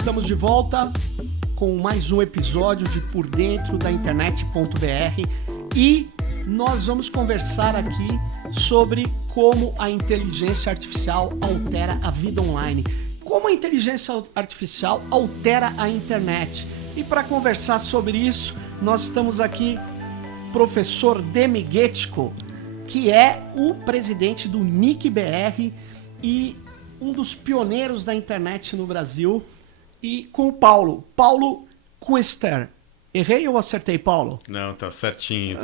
Estamos de volta com mais um episódio de Por Dentro da Internet.br e nós vamos conversar aqui sobre como a inteligência artificial altera a vida online. Como a inteligência artificial altera a internet. E para conversar sobre isso, nós estamos aqui professor Demi Getchko, que é o presidente do NIC.br e um dos pioneiros da internet no Brasil, e com o Paulo Kuester. Errei ou acertei, Paulo? Não, tá certinho.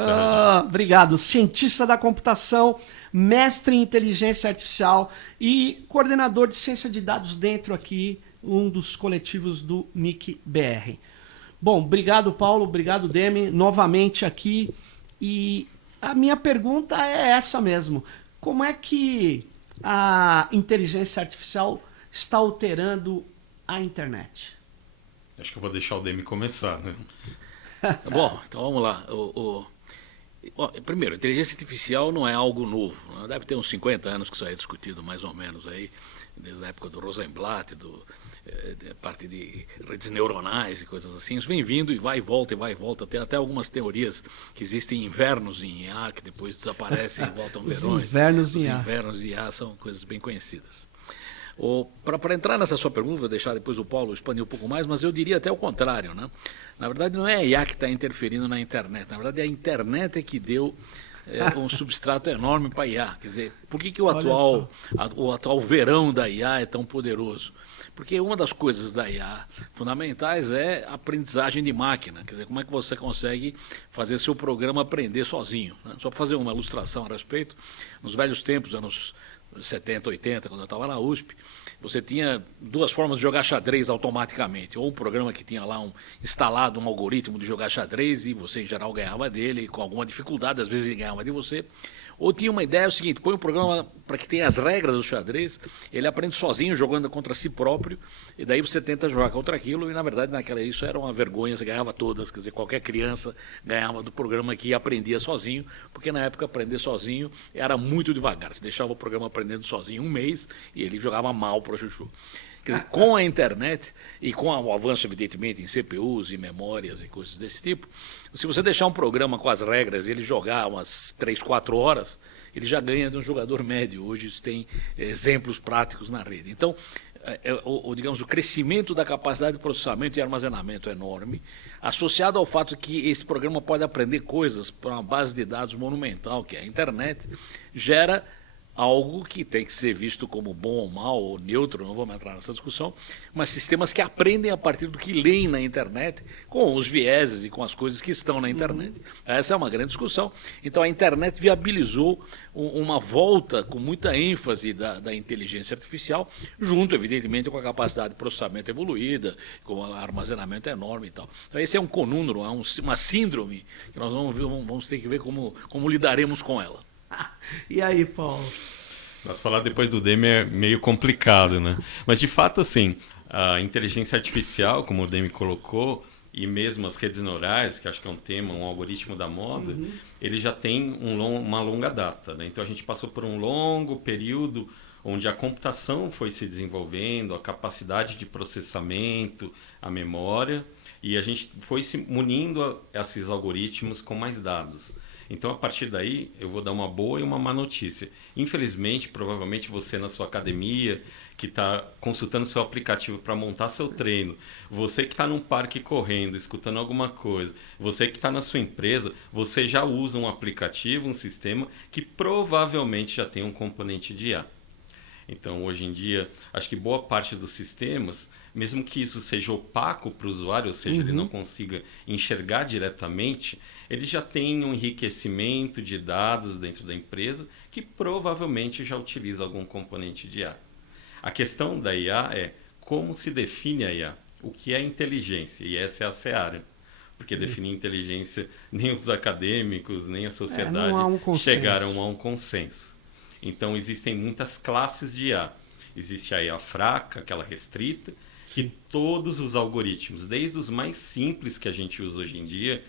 Obrigado. Cientista da computação, mestre em inteligência artificial e coordenador de ciência de dados dentro aqui, um dos coletivos do NIC.br. Bom, obrigado, Paulo. Obrigado, Demi. Novamente aqui. E a minha pergunta é essa mesmo. Como é que a inteligência artificial está alterando a internet? Acho que eu vou deixar o Demi começar, né? Bom, então vamos lá. Bom, primeiro, inteligência artificial não é algo novo. Né? Deve ter uns 50 anos que isso aí é discutido, mais ou menos, aí, desde a época do Rosenblatt, parte de redes neuronais e coisas assim. Isso vem vindo e vai e volta. Tem até algumas teorias que existem invernos em IA, que depois desaparecem e voltam verões. Os invernos em IA são coisas bem conhecidas. Para entrar nessa sua pergunta, vou deixar depois o Paulo expandir um pouco mais, mas eu diria até o contrário, né? Na verdade, não é a IA que está interferindo na internet. Na verdade, a internet é que deu um substrato enorme para a IA. Quer dizer, por que o atual verão da IA é tão poderoso? Porque uma das coisas da IA fundamentais é a aprendizagem de máquina. Quer dizer, como é que você consegue fazer seu programa aprender sozinho, né? Só para fazer uma ilustração a respeito, nos velhos tempos, anos 70, 80, quando eu estava na USP, você tinha duas formas de jogar xadrez automaticamente. Ou um programa que tinha lá instalado um algoritmo de jogar xadrez e você, em geral, ganhava dele, com alguma dificuldade, às vezes ele ganhava de você. Ou tinha uma ideia, é o seguinte, põe um programa para que tenha as regras do xadrez, ele aprende sozinho, jogando contra si próprio, e daí você tenta jogar contra aquilo, e na verdade isso era uma vergonha, você ganhava todas, quer dizer, qualquer criança ganhava do programa que aprendia sozinho, porque na época aprender sozinho era muito devagar, você deixava o programa aprendendo sozinho um mês, e ele jogava mal para o chuchu. Quer dizer, com a internet e com o avanço, evidentemente, em CPUs e memórias e coisas desse tipo, se você deixar um programa com as regras e ele jogar umas 3, 4 horas, ele já ganha de um jogador médio. Hoje isso tem exemplos práticos na rede. Então, digamos, o crescimento da capacidade de processamento e armazenamento é enorme, associado ao fato de que esse programa pode aprender coisas para uma base de dados monumental, que é a internet, gera algo que tem que ser visto como bom ou mal, ou neutro, não vamos entrar nessa discussão, mas sistemas que aprendem a partir do que leem na internet, com os vieses e com as coisas que estão na internet. Essa é uma grande discussão. Então a internet viabilizou uma volta com muita ênfase da inteligência artificial, junto, evidentemente, com a capacidade de processamento evoluída, com o armazenamento enorme e tal. Então esse é um conúndero, uma síndrome, que nós vamos ter que ver como lidaremos com ela. E aí, Paulo? Nós falar depois do Demi é meio complicado, né? Mas, de fato, assim, a inteligência artificial, como o Demi colocou, e mesmo as redes neurais, que acho que é um tema, um algoritmo da moda, ele já tem uma longa data, né? Então, a gente passou por um longo período onde a computação foi se desenvolvendo, a capacidade de processamento, a memória, e a gente foi se munindo a esses algoritmos com mais dados. Então, a partir daí, eu vou dar uma boa e uma má notícia. Infelizmente, provavelmente você na sua academia, que está consultando seu aplicativo para montar seu treino, você que está num parque correndo, escutando alguma coisa, você que está na sua empresa, você já usa um aplicativo, um sistema que provavelmente já tem um componente de IA. Então, hoje em dia, acho que boa parte dos sistemas, mesmo que isso seja opaco para o usuário, ou seja, ele não consiga enxergar diretamente, ele já tem um enriquecimento de dados dentro da empresa que provavelmente já utiliza algum componente de IA. A questão da IA é como se define a IA, o que é inteligência, e essa é a seara. Porque definir inteligência, nem os acadêmicos, nem a sociedade chegaram a um consenso. Então, existem muitas classes de IA. Existe a IA fraca, aquela restrita, que todos os algoritmos, desde os mais simples que a gente usa hoje em dia,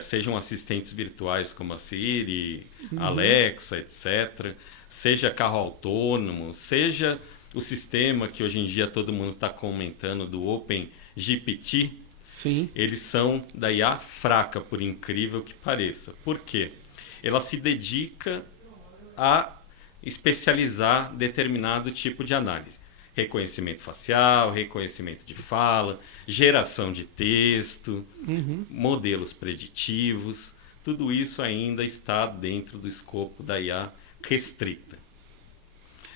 sejam assistentes virtuais como a Siri, Alexa, etc., seja carro autônomo, seja o sistema que hoje em dia todo mundo está comentando do OpenGPT, Sim. eles são da IA fraca, por incrível que pareça. Por quê? Ela se dedica a especializar determinado tipo de análise. Reconhecimento facial, reconhecimento de fala, geração de texto, modelos preditivos. Tudo isso ainda está dentro do escopo da IA restrita.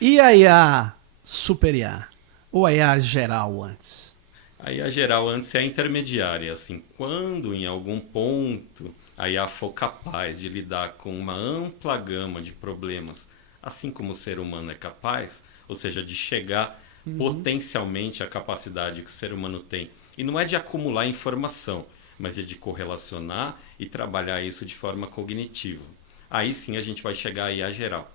E a IA super IA? Ou a IA geral antes? A IA geral antes é a intermediária. Assim, quando em algum ponto a IA for capaz de lidar com uma ampla gama de problemas, assim como o ser humano é capaz, ou seja, de chegar potencialmente à capacidade que o ser humano tem. E não é de acumular informação, mas é de correlacionar e trabalhar isso de forma cognitiva. Aí sim a gente vai chegar à IA geral.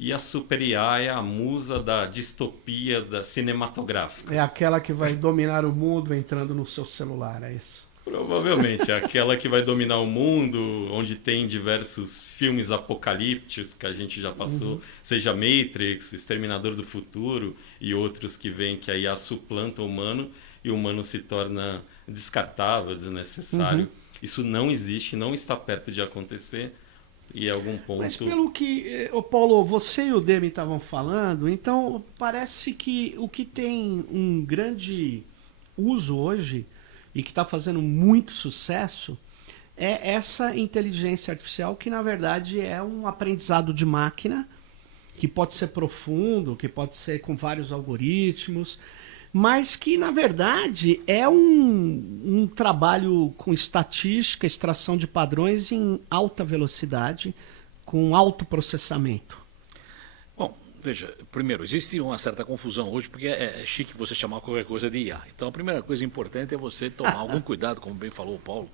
E a super IA é a musa da distopia da cinematográfica. É aquela que vai dominar o mundo entrando no seu celular, é isso? Provavelmente, é aquela que vai dominar o mundo, onde tem diversos filmes apocalípticos que a gente já passou, seja Matrix, Exterminador do Futuro e outros que vêm que a IA suplanta o humano e o humano se torna descartável, desnecessário. Isso não existe, não está perto de acontecer e em algum ponto... Mas pelo que, Paulo, você e o Demi estavam falando, então parece que o que tem um grande uso hoje e que está fazendo muito sucesso é essa inteligência artificial que, na verdade, é um aprendizado de máquina que pode ser profundo, que pode ser com vários algoritmos, mas que, na verdade, é um trabalho com estatística, extração de padrões em alta velocidade, com alto processamento. Bom, veja, primeiro, existe uma certa confusão hoje, porque é chique você chamar qualquer coisa de IA. Então, a primeira coisa importante é você tomar algum cuidado, como bem falou o Paulo,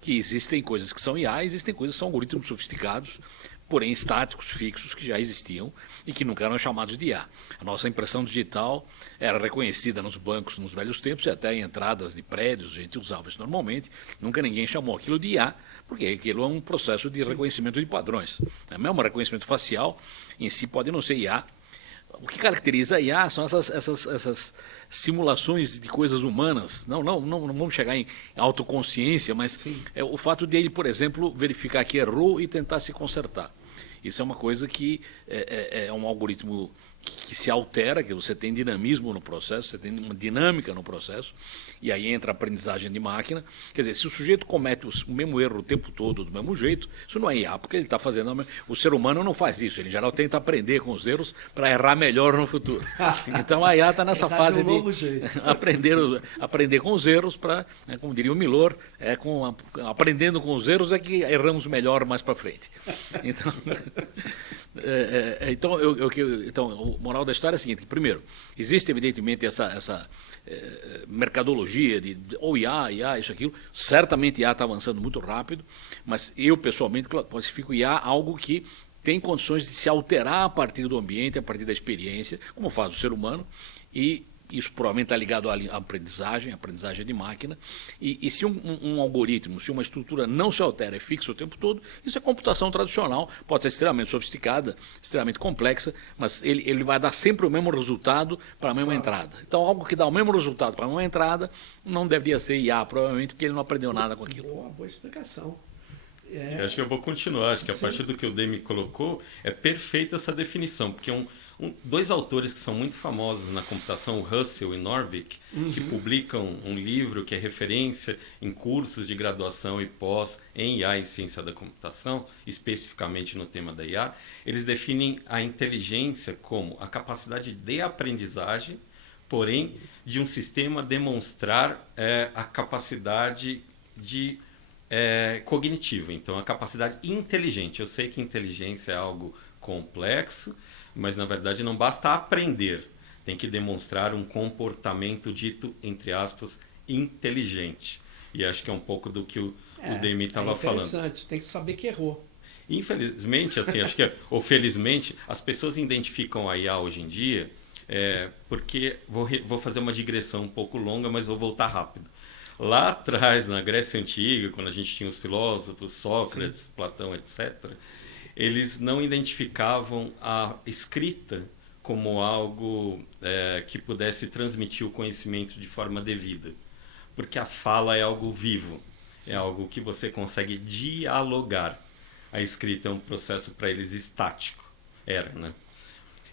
que existem coisas que são IA, existem coisas que são algoritmos sofisticados, porém estáticos, fixos, que já existiam e que nunca eram chamados de IA. A nossa impressão digital era reconhecida nos bancos nos velhos tempos e até em entradas de prédios, a gente usava isso normalmente, nunca ninguém chamou aquilo de IA, porque aquilo é um processo de reconhecimento de padrões. Mesmo o reconhecimento facial em si pode não ser IA. O que caracteriza a IA são essas simulações de coisas humanas. Não vamos chegar em autoconsciência, mas é o fato de ele, por exemplo, verificar que errou e tentar se consertar. Isso é uma coisa que é um algoritmo que se altera, que você tem dinamismo no processo, você tem uma dinâmica no processo, e aí entra a aprendizagem de máquina. Quer dizer, se o sujeito comete o mesmo erro o tempo todo, do mesmo jeito, isso não é IA, porque ele está fazendo... O ser humano não faz isso, ele, em geral, tenta aprender com os erros para errar melhor no futuro. Então a IA está nessa fase de aprender com os erros para, como diria o Milor, aprendendo com os erros é que erramos melhor mais para frente. Então, a moral da história é a seguinte: primeiro, existe evidentemente essa mercadologia de ou IA, isso, aquilo. Certamente IA está avançando muito rápido, mas eu pessoalmente classifico IA algo que tem condições de se alterar a partir do ambiente, a partir da experiência, como faz o ser humano, e isso provavelmente está ligado à aprendizagem de máquina, e se um algoritmo, se uma estrutura não se altera, é fixa o tempo todo, isso é computação tradicional, pode ser extremamente sofisticada, extremamente complexa, mas ele vai dar sempre o mesmo resultado para a mesma entrada. Então, algo que dá o mesmo resultado para a mesma entrada, não deveria ser IA, provavelmente, porque ele não aprendeu nada com aquilo. Boa explicação. Eu acho que eu vou continuar, acho que a partir do que o Demi colocou, é perfeita essa definição, porque dois autores que são muito famosos na computação, o Russell e Norvig, que publicam um livro que é referência em cursos de graduação e pós em IA e ciência da computação, especificamente no tema da IA, eles definem a inteligência como a capacidade de aprendizagem, porém, de um sistema demonstrar a capacidade de cognitiva. Então, a capacidade inteligente. Eu sei que inteligência é algo complexo, mas na verdade não basta aprender, tem que demonstrar um comportamento dito, entre aspas, inteligente. E acho que é um pouco do que o Demi estava falando. Interessante, tem que saber que errou. Infelizmente, assim, acho que, ou felizmente, as pessoas identificam a IA hoje em dia, porque vou fazer uma digressão um pouco longa, mas vou voltar rápido. Lá atrás, na Grécia Antiga, quando a gente tinha os filósofos, Sócrates, Sim. Platão, etc., eles não identificavam a escrita como algo que pudesse transmitir o conhecimento de forma devida. Porque a fala é algo vivo, é algo que você consegue dialogar. A escrita é um processo para eles estático, né?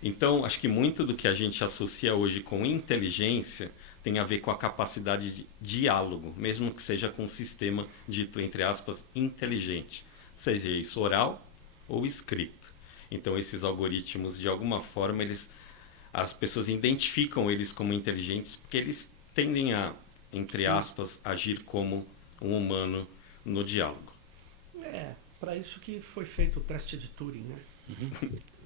Então, acho que muito do que a gente associa hoje com inteligência tem a ver com a capacidade de diálogo, mesmo que seja com um sistema dito, entre aspas, inteligente, seja isso oral ou escrito. Então, esses algoritmos, de alguma forma, as pessoas identificam eles como inteligentes porque eles tendem a, entre aspas, agir como um humano no diálogo. Para isso que foi feito o teste de Turing, né?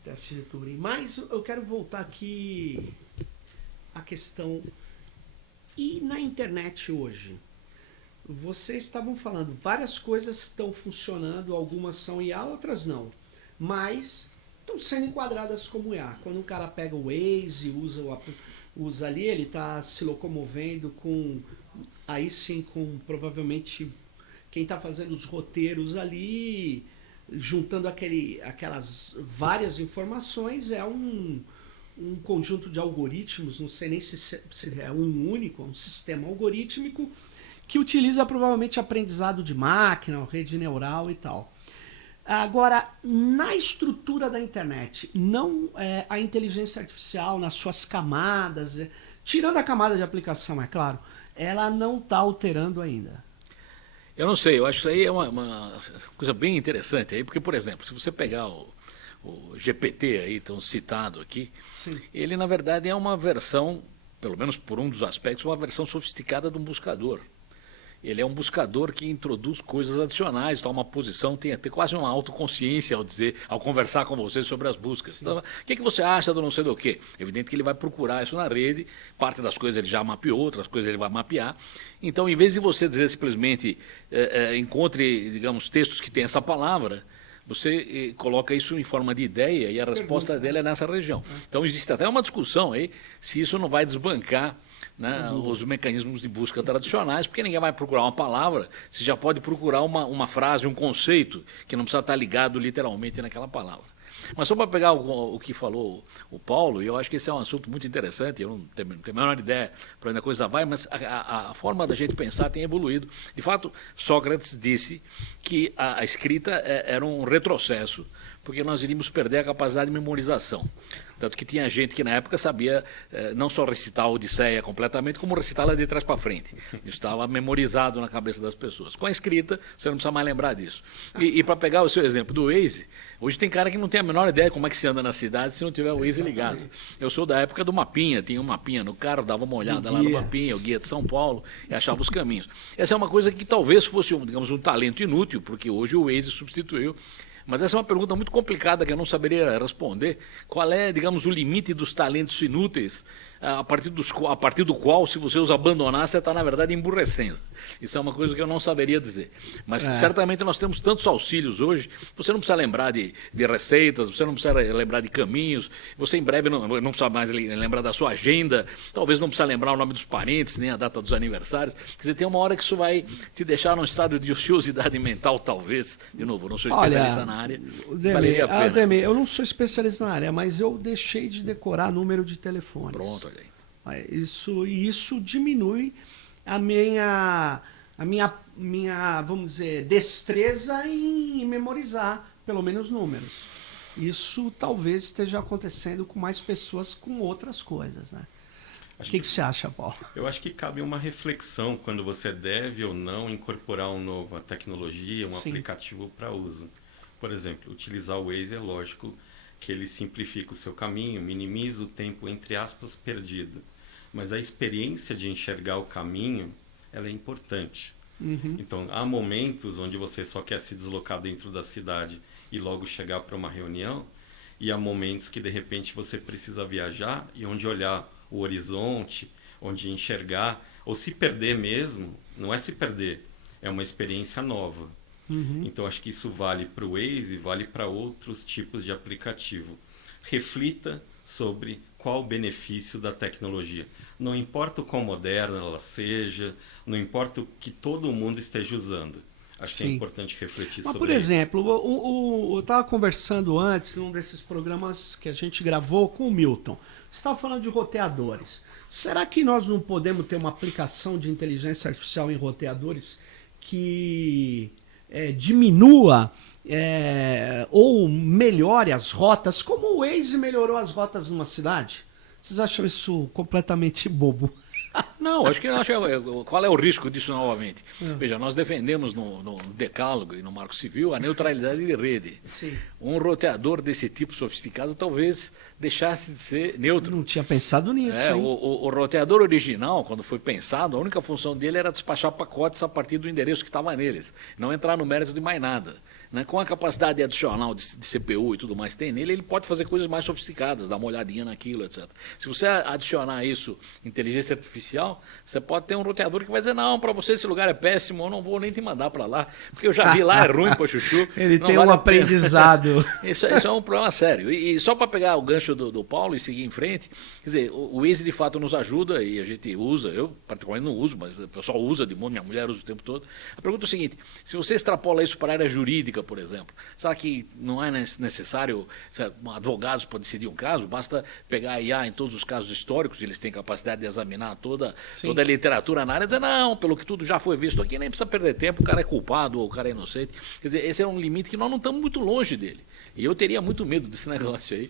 Teste de Turing. Mas eu quero voltar aqui à questão. E na internet hoje? Vocês estavam falando, várias coisas estão funcionando, algumas são IA, outras não. Mas estão sendo enquadradas como IA. Quando um cara pega o Waze, usa ali, ele está se locomovendo com, aí sim, com provavelmente quem está fazendo os roteiros ali, juntando aquelas várias informações, é um conjunto de algoritmos, não sei nem se é um único, um sistema algorítmico que utiliza provavelmente aprendizado de máquina, rede neural e tal. Agora, na estrutura da internet, não a inteligência artificial nas suas camadas, tirando a camada de aplicação, é claro, ela não está alterando ainda. Eu não sei, eu acho que isso aí é uma coisa bem interessante aí, porque, por exemplo, se você pegar o GPT aí, tão citado aqui, Sim. Ele na verdade é uma versão, pelo menos por um dos aspectos, uma versão sofisticada de um buscador. Ele é um buscador que introduz coisas adicionais, toma uma posição, tem até quase uma autoconsciência ao conversar com você sobre as buscas. Então, o que você acha do não sei do quê? Evidente que ele vai procurar isso na rede, parte das coisas ele já mapeou, outras coisas ele vai mapear. Então, em vez de você dizer simplesmente encontre, digamos, textos que têm essa palavra, você coloca isso em forma de ideia e a resposta dele é nessa região. Então, existe até uma discussão aí se isso não vai desbancar, né, os mecanismos de busca tradicionais, porque ninguém vai procurar uma palavra, você já pode procurar uma frase, um conceito, que não precisa estar ligado literalmente naquela palavra. Mas só para pegar o que falou o Paulo, e eu acho que esse é um assunto muito interessante, eu não tenho a menor ideia para onde a coisa vai, mas a forma da gente pensar tem evoluído. De fato, Sócrates disse que a escrita era um retrocesso, porque nós iríamos perder a capacidade de memorização. Tanto que tinha gente que na época sabia não só recitar a Odisseia completamente, como recitá-la de trás para frente. Isso estava memorizado na cabeça das pessoas. Com a escrita, você não precisa mais lembrar disso. E para pegar o seu exemplo do Waze, hoje tem cara que não tem a menor ideia como é que se anda na cidade se não tiver o Waze ligado. Eu sou da época do mapinha, tinha um mapinha no carro, dava uma olhada lá no mapinha, o guia de São Paulo, e achava os caminhos. Essa é uma coisa que talvez fosse, digamos, um talento inútil, porque hoje o Waze substituiu. Mas essa é uma pergunta muito complicada que eu não saberia responder. Qual é, digamos, o limite dos talentos inúteis, a partir do qual, se você os abandonar, você está, na verdade, emburrecendo? Isso é uma coisa que eu não saberia dizer. Mas certamente nós temos tantos auxílios hoje, você não precisa lembrar de receitas, você não precisa lembrar de caminhos, você em breve não precisa mais lembrar da sua agenda, talvez não precisa lembrar o nome dos parentes, nem a data dos aniversários. Quer dizer, tem uma hora que isso vai te deixar num estado de ociosidade mental, talvez. De novo, eu não sou especialista na área. Valeria a pena. Ademir, eu não sou especialista na área, mas eu deixei de decorar número de telefones. Pronto, olha aí. Isso diminui a minha, vamos dizer, destreza em memorizar, pelo menos números. Isso talvez esteja acontecendo com mais pessoas com outras coisas, né? O que você acha, Paulo? Eu acho que cabe uma reflexão quando você deve ou não incorporar uma nova tecnologia, um aplicativo para uso. Por exemplo, utilizar o Waze é lógico que ele simplifica o seu caminho, minimiza o tempo, entre aspas, perdido. Mas a experiência de enxergar o caminho, ela é importante. Então, há momentos onde você só quer se deslocar dentro da cidade e logo chegar para uma reunião, e há momentos que, de repente, você precisa viajar e onde olhar o horizonte, onde enxergar, ou se perder mesmo, não é se perder, é uma experiência nova. Então, acho que isso vale para o Waze, vale para outros tipos de aplicativo. Reflita sobre qual o benefício da tecnologia. Não importa o quão moderna ela seja, não importa o que todo mundo esteja usando. Acho que é importante refletir Mas, sobre por isso. exemplo, eu estava conversando antes, num desses programas que a gente gravou com o Milton. Você estava falando de roteadores. Será que nós não podemos ter uma aplicação de inteligência artificial em roteadores que diminua ou melhore as rotas, como o Waze melhorou as rotas numa cidade? Vocês acham isso completamente bobo? Não, acho que qual é o risco disso novamente? Veja, nós defendemos no Decálogo e no Marco Civil a neutralidade de rede. Sim. Um roteador desse tipo sofisticado talvez deixasse de ser neutro. Não tinha pensado nisso. Hein? O roteador original, quando foi pensado, a única função dele era despachar pacotes a partir do endereço que estava neles, não entrar no mérito de mais nada. Né? Com a capacidade adicional de CPU e tudo mais que tem nele, ele pode fazer coisas mais sofisticadas, dar uma olhadinha naquilo, etc. Se você adicionar isso, inteligência artificial, você pode ter um roteador que vai dizer, não, para você esse lugar é péssimo, eu não vou nem te mandar para lá, porque eu já vi lá, é ruim para chuchu. Ele tem um aprendizado. Isso é um problema sério. E só para pegar o gancho do Paulo e seguir em frente, quer dizer, o Waze de fato nos ajuda e a gente usa, eu particularmente não uso, mas o pessoal usa de monte, minha mulher usa o tempo todo. A pergunta é o seguinte, se você extrapola isso para a área jurídica, por exemplo, será que não é necessário advogados para decidir um caso? Basta pegar a IA em todos os casos históricos, eles têm capacidade de examinar toda a literatura na área e dizer, não, pelo que tudo já foi visto aqui, nem precisa perder tempo, o cara é culpado ou o cara é inocente. Quer dizer, esse é um limite que nós não estamos muito longe dele. E eu teria muito medo desse negócio aí.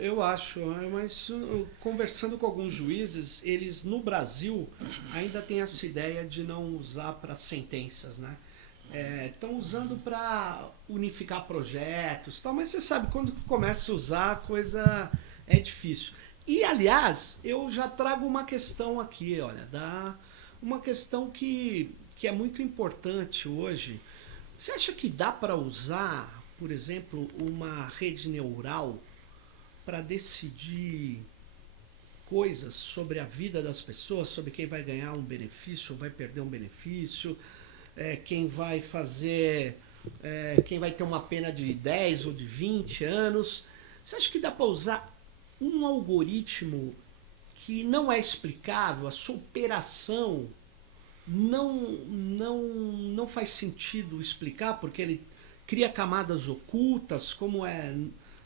Eu acho, mas conversando com alguns juízes, eles no Brasil ainda têm essa ideia de não usar para sentenças, né? Estão usando para unificar projetos, tal, mas você sabe, quando começa a usar, a coisa é difícil. E, aliás, eu já trago uma questão aqui, olha, uma questão que é muito importante hoje. Você acha que dá para usar, por exemplo, uma rede neural para decidir coisas sobre a vida das pessoas, sobre quem vai ganhar um benefício ou vai perder um benefício, quem vai ter uma pena de 10 ou de 20 anos? Você acha que dá para usar um algoritmo que não é explicável, a sua operação não faz sentido explicar, porque ele cria camadas ocultas, como é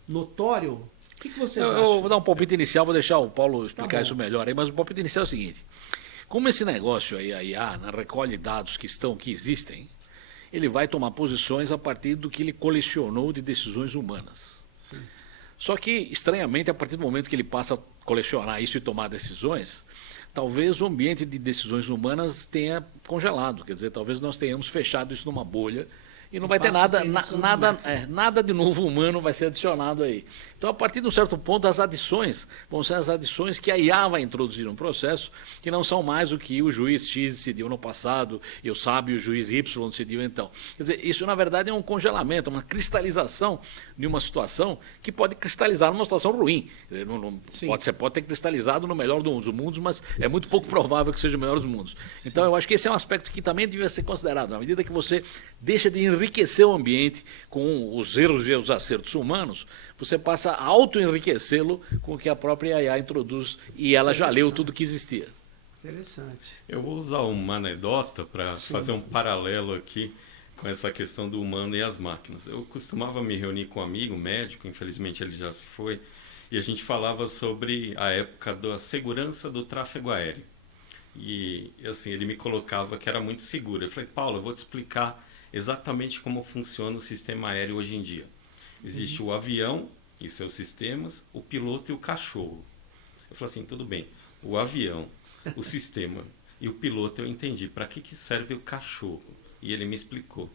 notório? O que vocês acham? Eu vou dar um palpite inicial, vou deixar o Paulo explicar isso melhor aí, mas o palpite inicial é o seguinte: como esse negócio aí, a IA, recolhe dados que existem, ele vai tomar posições a partir do que ele colecionou de decisões humanas. Sim. Só que, estranhamente, a partir do momento que ele passa a colecionar isso e tomar decisões, talvez o ambiente de decisões humanas tenha congelado. Quer dizer, talvez nós tenhamos fechado isso numa bolha e não vai ter nada de novo humano vai ser adicionado aí. Então, a partir de um certo ponto, as adições vão ser as adições que a IA vai introduzir no processo, que não são mais o que o juiz X decidiu no passado e o sábio juiz Y decidiu então. Quer dizer, isso, na verdade, é um congelamento, uma cristalização de uma situação que pode cristalizar numa situação ruim. Você pode ter cristalizado no melhor dos mundos, mas é muito pouco provável que seja o melhor dos mundos. Então, eu acho que esse é um aspecto que também devia ser considerado. Na medida que você deixa de enriquecer o ambiente com os erros e os acertos humanos, você passa a auto-enriquecê-lo com o que a própria IA introduz e ela já leu tudo que existia. Interessante. Eu vou usar uma anedota para fazer um paralelo aqui com essa questão do humano e as máquinas. Eu costumava me reunir com um amigo médico, infelizmente ele já se foi, e a gente falava sobre a época da segurança do tráfego aéreo. E assim, ele me colocava que era muito seguro. Eu falei, Paulo, eu vou te explicar exatamente como funciona o sistema aéreo hoje em dia. Existe o avião e seus sistemas, o piloto e o cachorro. Eu falei assim, tudo bem, o avião, o sistema e o piloto eu entendi. Para que serve o cachorro? E ele me explicou.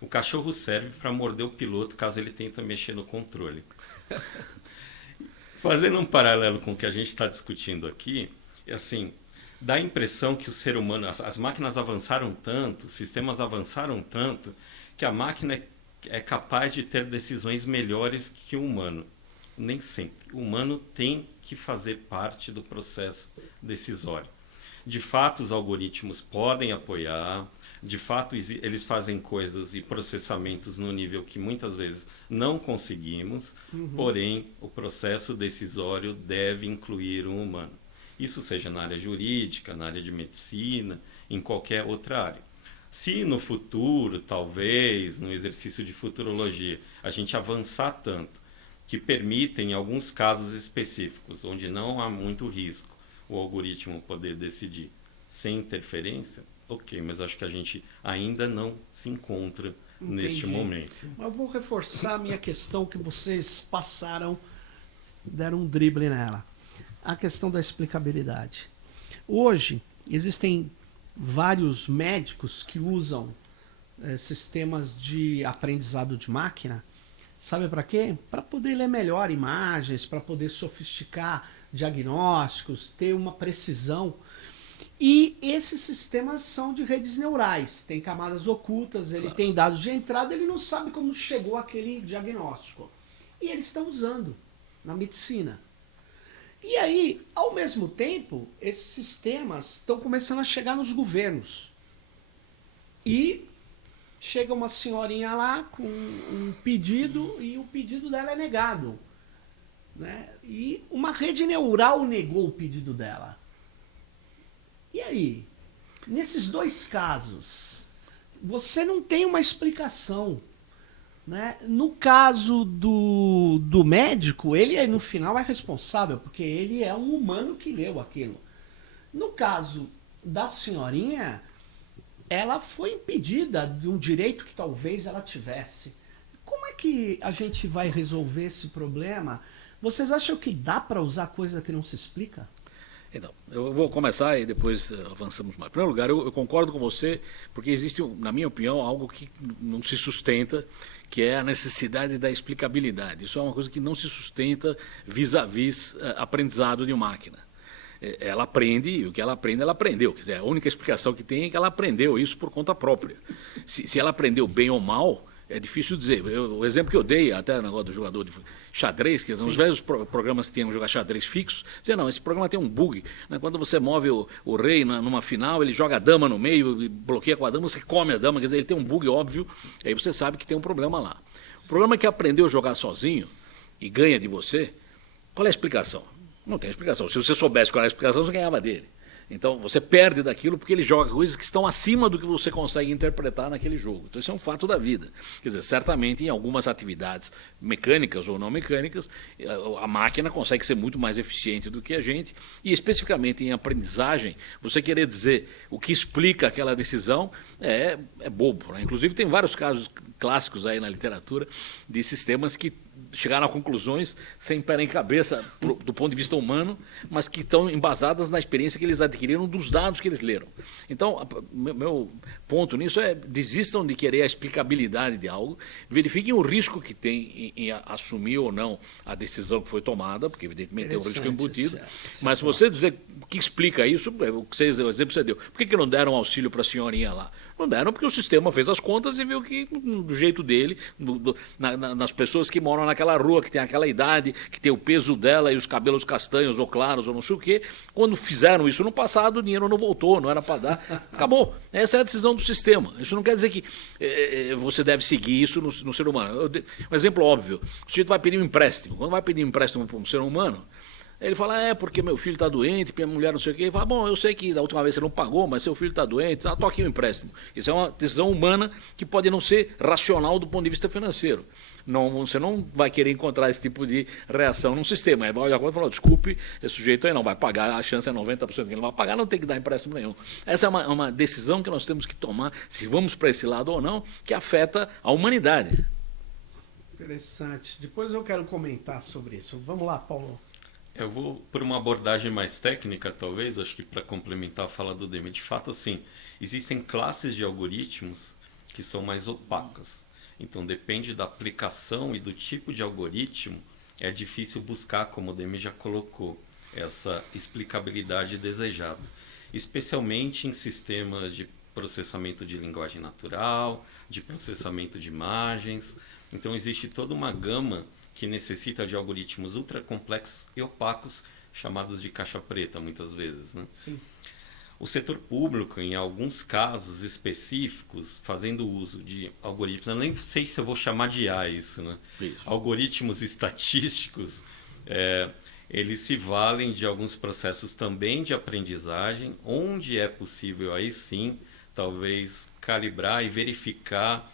O cachorro serve para morder o piloto caso ele tente mexer no controle. Fazendo um paralelo com o que a gente está discutindo aqui, assim, dá a impressão que o ser humano, as máquinas avançaram tanto, os sistemas avançaram tanto, que a máquina é capaz de ter decisões melhores que o humano. Nem sempre. O humano tem que fazer parte do processo decisório. De fato, os algoritmos podem apoiar, de fato, eles fazem coisas e processamentos no nível que muitas vezes não conseguimos, porém, o processo decisório deve incluir um humano. Isso seja na área jurídica, na área de medicina, em qualquer outra área. Se no futuro, talvez, no exercício de futurologia, a gente avançar tanto que permitem, em alguns casos específicos, onde não há muito risco, o algoritmo poder decidir sem interferência, ok, mas acho que a gente ainda não se encontra neste momento. Eu vou reforçar a minha questão que vocês passaram, deram um drible nela. A questão da explicabilidade. Hoje, existem vários médicos que usam sistemas de aprendizado de máquina. Sabe para quê? Para poder ler melhor imagens, para poder sofisticar diagnósticos, ter uma precisão. E esses sistemas são de redes neurais, tem camadas ocultas, ele tem dados de entrada, ele não sabe como chegou aquele diagnóstico. E eles estão usando na medicina. E aí, ao mesmo tempo, esses sistemas estão começando a chegar nos governos. E chega uma senhorinha lá com um pedido e o pedido dela é negado, né? E uma rede neural negou o pedido dela. E aí? Nesses dois casos, você não tem uma explicação, né? No caso do médico, ele no final é responsável, porque ele é um humano que leu aquilo. No caso da senhorinha, ela foi impedida de um direito que talvez ela tivesse. Como é que a gente vai resolver esse problema? Vocês acham que dá para usar coisa que não se explica? Então, eu vou começar e depois avançamos mais. Em primeiro lugar, eu concordo com você, porque existe, na minha opinião, algo que não se sustenta, que é a necessidade da explicabilidade. Isso é uma coisa que não se sustenta vis-à-vis aprendizado de máquina. Ela aprende, e o que ela aprende, ela aprendeu. Quer dizer, a única explicação que tem é que ela aprendeu isso por conta própria. Se ela aprendeu bem ou mal, é difícil dizer. O exemplo que eu dei, até o negócio do jogador de xadrez, que nos velhos programas que tinham jogar xadrez fixos, dizia, não, esse programa tem um bug. Né? Quando você move o rei numa final, ele joga a dama no meio, e bloqueia com a dama, você come a dama, quer dizer, ele tem um bug óbvio, aí você sabe que tem um problema lá. O problema é que aprendeu a jogar sozinho e ganha de você, qual é a explicação? Não tem explicação. Se você soubesse qual era a explicação, você ganhava dele. Então, você perde daquilo porque ele joga coisas que estão acima do que você consegue interpretar naquele jogo. Então, isso é um fato da vida. Quer dizer, certamente, em algumas atividades mecânicas ou não mecânicas, a máquina consegue ser muito mais eficiente do que a gente. E, especificamente em aprendizagem, você querer dizer o que explica aquela decisão é bobo. Né? Inclusive, tem vários casos clássicos aí na literatura de sistemas que chegaram a conclusões sem pé nem cabeça do ponto de vista humano, mas que estão embasadas na experiência que eles adquiriram dos dados que eles leram. Então, meu ponto nisso é desistam de querer a explicabilidade de algo, verifiquem o risco que tem em assumir ou não a decisão que foi tomada, porque evidentemente tem um risco embutido, mas se você dizer o que explica isso, o exemplo que você deu, por que não deram auxílio para a senhorinha lá? Não deram porque o sistema fez as contas e viu que, do jeito dele, nas pessoas que moram naquela rua, que tem aquela idade, que tem o peso dela e os cabelos castanhos ou claros ou não sei o quê, quando fizeram isso no passado, o dinheiro não voltou, não era para dar. Acabou. Essa é a decisão do sistema. Isso não quer dizer que você deve seguir isso no ser humano. Um exemplo óbvio, o sujeito vai pedir um empréstimo. Quando vai pedir um empréstimo para um ser humano, ele fala, porque meu filho está doente, minha mulher não sei o quê. Ele fala, bom, eu sei que da última vez você não pagou, mas seu filho está doente, tô aqui o empréstimo. Isso é uma decisão humana que pode não ser racional do ponto de vista financeiro. Não, você não vai querer encontrar esse tipo de reação num sistema. Aí vai olhar e falar, desculpe, esse sujeito aí não vai pagar, a chance é 90% que ele não vai pagar, não tem que dar empréstimo nenhum. Essa é uma decisão que nós temos que tomar, se vamos para esse lado ou não, que afeta a humanidade. Interessante. Depois eu quero comentar sobre isso. Vamos lá, Paulo. Eu vou por uma abordagem mais técnica, talvez, acho que para complementar a fala do Demi. De fato, assim, existem classes de algoritmos que são mais opacas. Então, depende da aplicação e do tipo de algoritmo, é difícil buscar, como o Demi já colocou, essa explicabilidade desejada. Especialmente em sistemas de processamento de linguagem natural, de processamento de imagens. Então, existe toda uma gama que necessita de algoritmos ultracomplexos e opacos, chamados de caixa preta, muitas vezes. Né? Sim. O setor público, em alguns casos específicos, fazendo uso de algoritmos, eu nem sei se eu vou chamar de IA isso, né? Isso. Algoritmos estatísticos, eles se valem de alguns processos também de aprendizagem, onde é possível, aí sim, talvez calibrar e verificar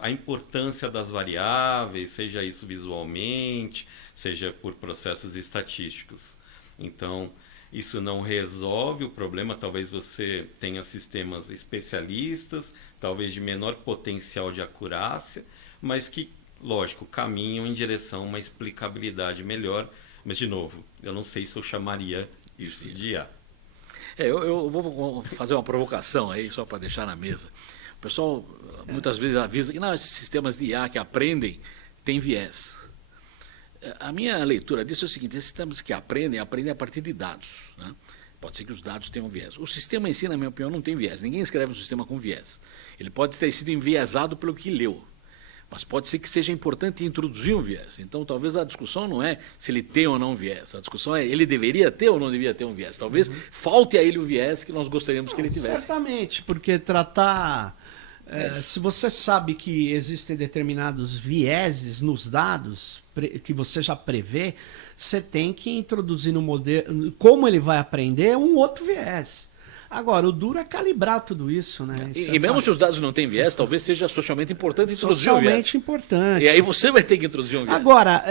a importância das variáveis, seja isso visualmente, seja por processos estatísticos. Então, isso não resolve o problema, talvez você tenha sistemas especialistas, talvez de menor potencial de acurácia, mas que, lógico, caminham em direção a uma explicabilidade melhor. Mas, de novo, eu não sei se eu chamaria isso de IA. Eu vou fazer uma provocação aí, só para deixar na mesa. O pessoal muitas vezes avisa que não, esses sistemas de IA que aprendem têm viés. A minha leitura disso é o seguinte: esses sistemas que aprendem a partir de dados, né? Pode ser que os dados tenham viés. O sistema em si, na minha opinião, não tem viés. Ninguém escreve um sistema com viés. Ele pode ter sido enviesado pelo que leu, mas pode ser que seja importante introduzir um viés. Então, talvez a discussão não é se ele tem ou não viés. A discussão é ele deveria ter ou não deveria ter um viés. Talvez falte a ele o viés que nós gostaríamos que ele tivesse. Certamente, porque tratar... se você sabe que existem determinados vieses nos dados que você já prevê, você tem que introduzir no modelo, como ele vai aprender, um outro viés. Agora, o duro é calibrar tudo isso, né? E mesmo se os dados não têm viés, talvez seja socialmente importante introduzir um viés. Socialmente importante. E aí você vai ter que introduzir um viés. Agora,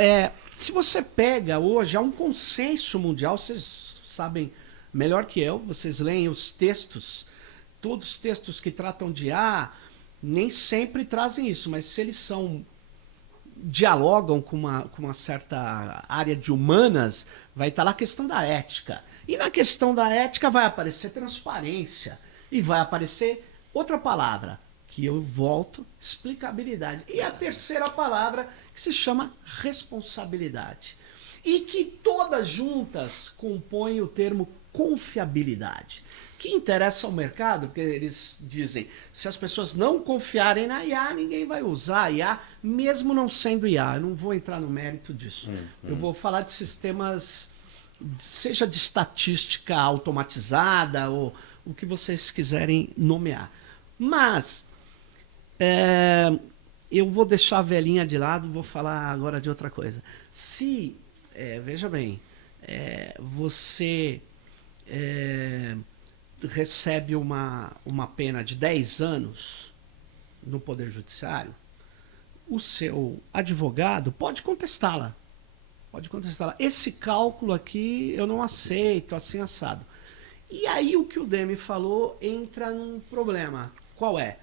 se você pega hoje, há um consenso mundial, vocês sabem melhor que eu, vocês leem os textos, todos os textos que tratam de IA, nem sempre trazem isso, mas se eles dialogam com uma certa área de humanas, vai estar lá a questão da ética. E na questão da ética vai aparecer transparência. E vai aparecer outra palavra, que eu volto, explicabilidade. E a terceira palavra, que se chama responsabilidade. E que todas juntas compõem o termo confiabilidade. Que interessa ao mercado, porque eles dizem, se as pessoas não confiarem na IA, ninguém vai usar a IA, mesmo não sendo IA. Eu não vou entrar no mérito disso. Eu vou falar de sistemas, seja de estatística automatizada, ou o que vocês quiserem nomear. Mas, eu vou deixar a velhinha de lado, vou falar agora de outra coisa. Se, veja bem, você... recebe uma pena de 10 anos no Poder Judiciário, o seu advogado pode contestá-la. Pode contestá-la. Esse cálculo aqui eu não aceito, assim assado. E aí o que o Demi falou entra num problema. Qual é?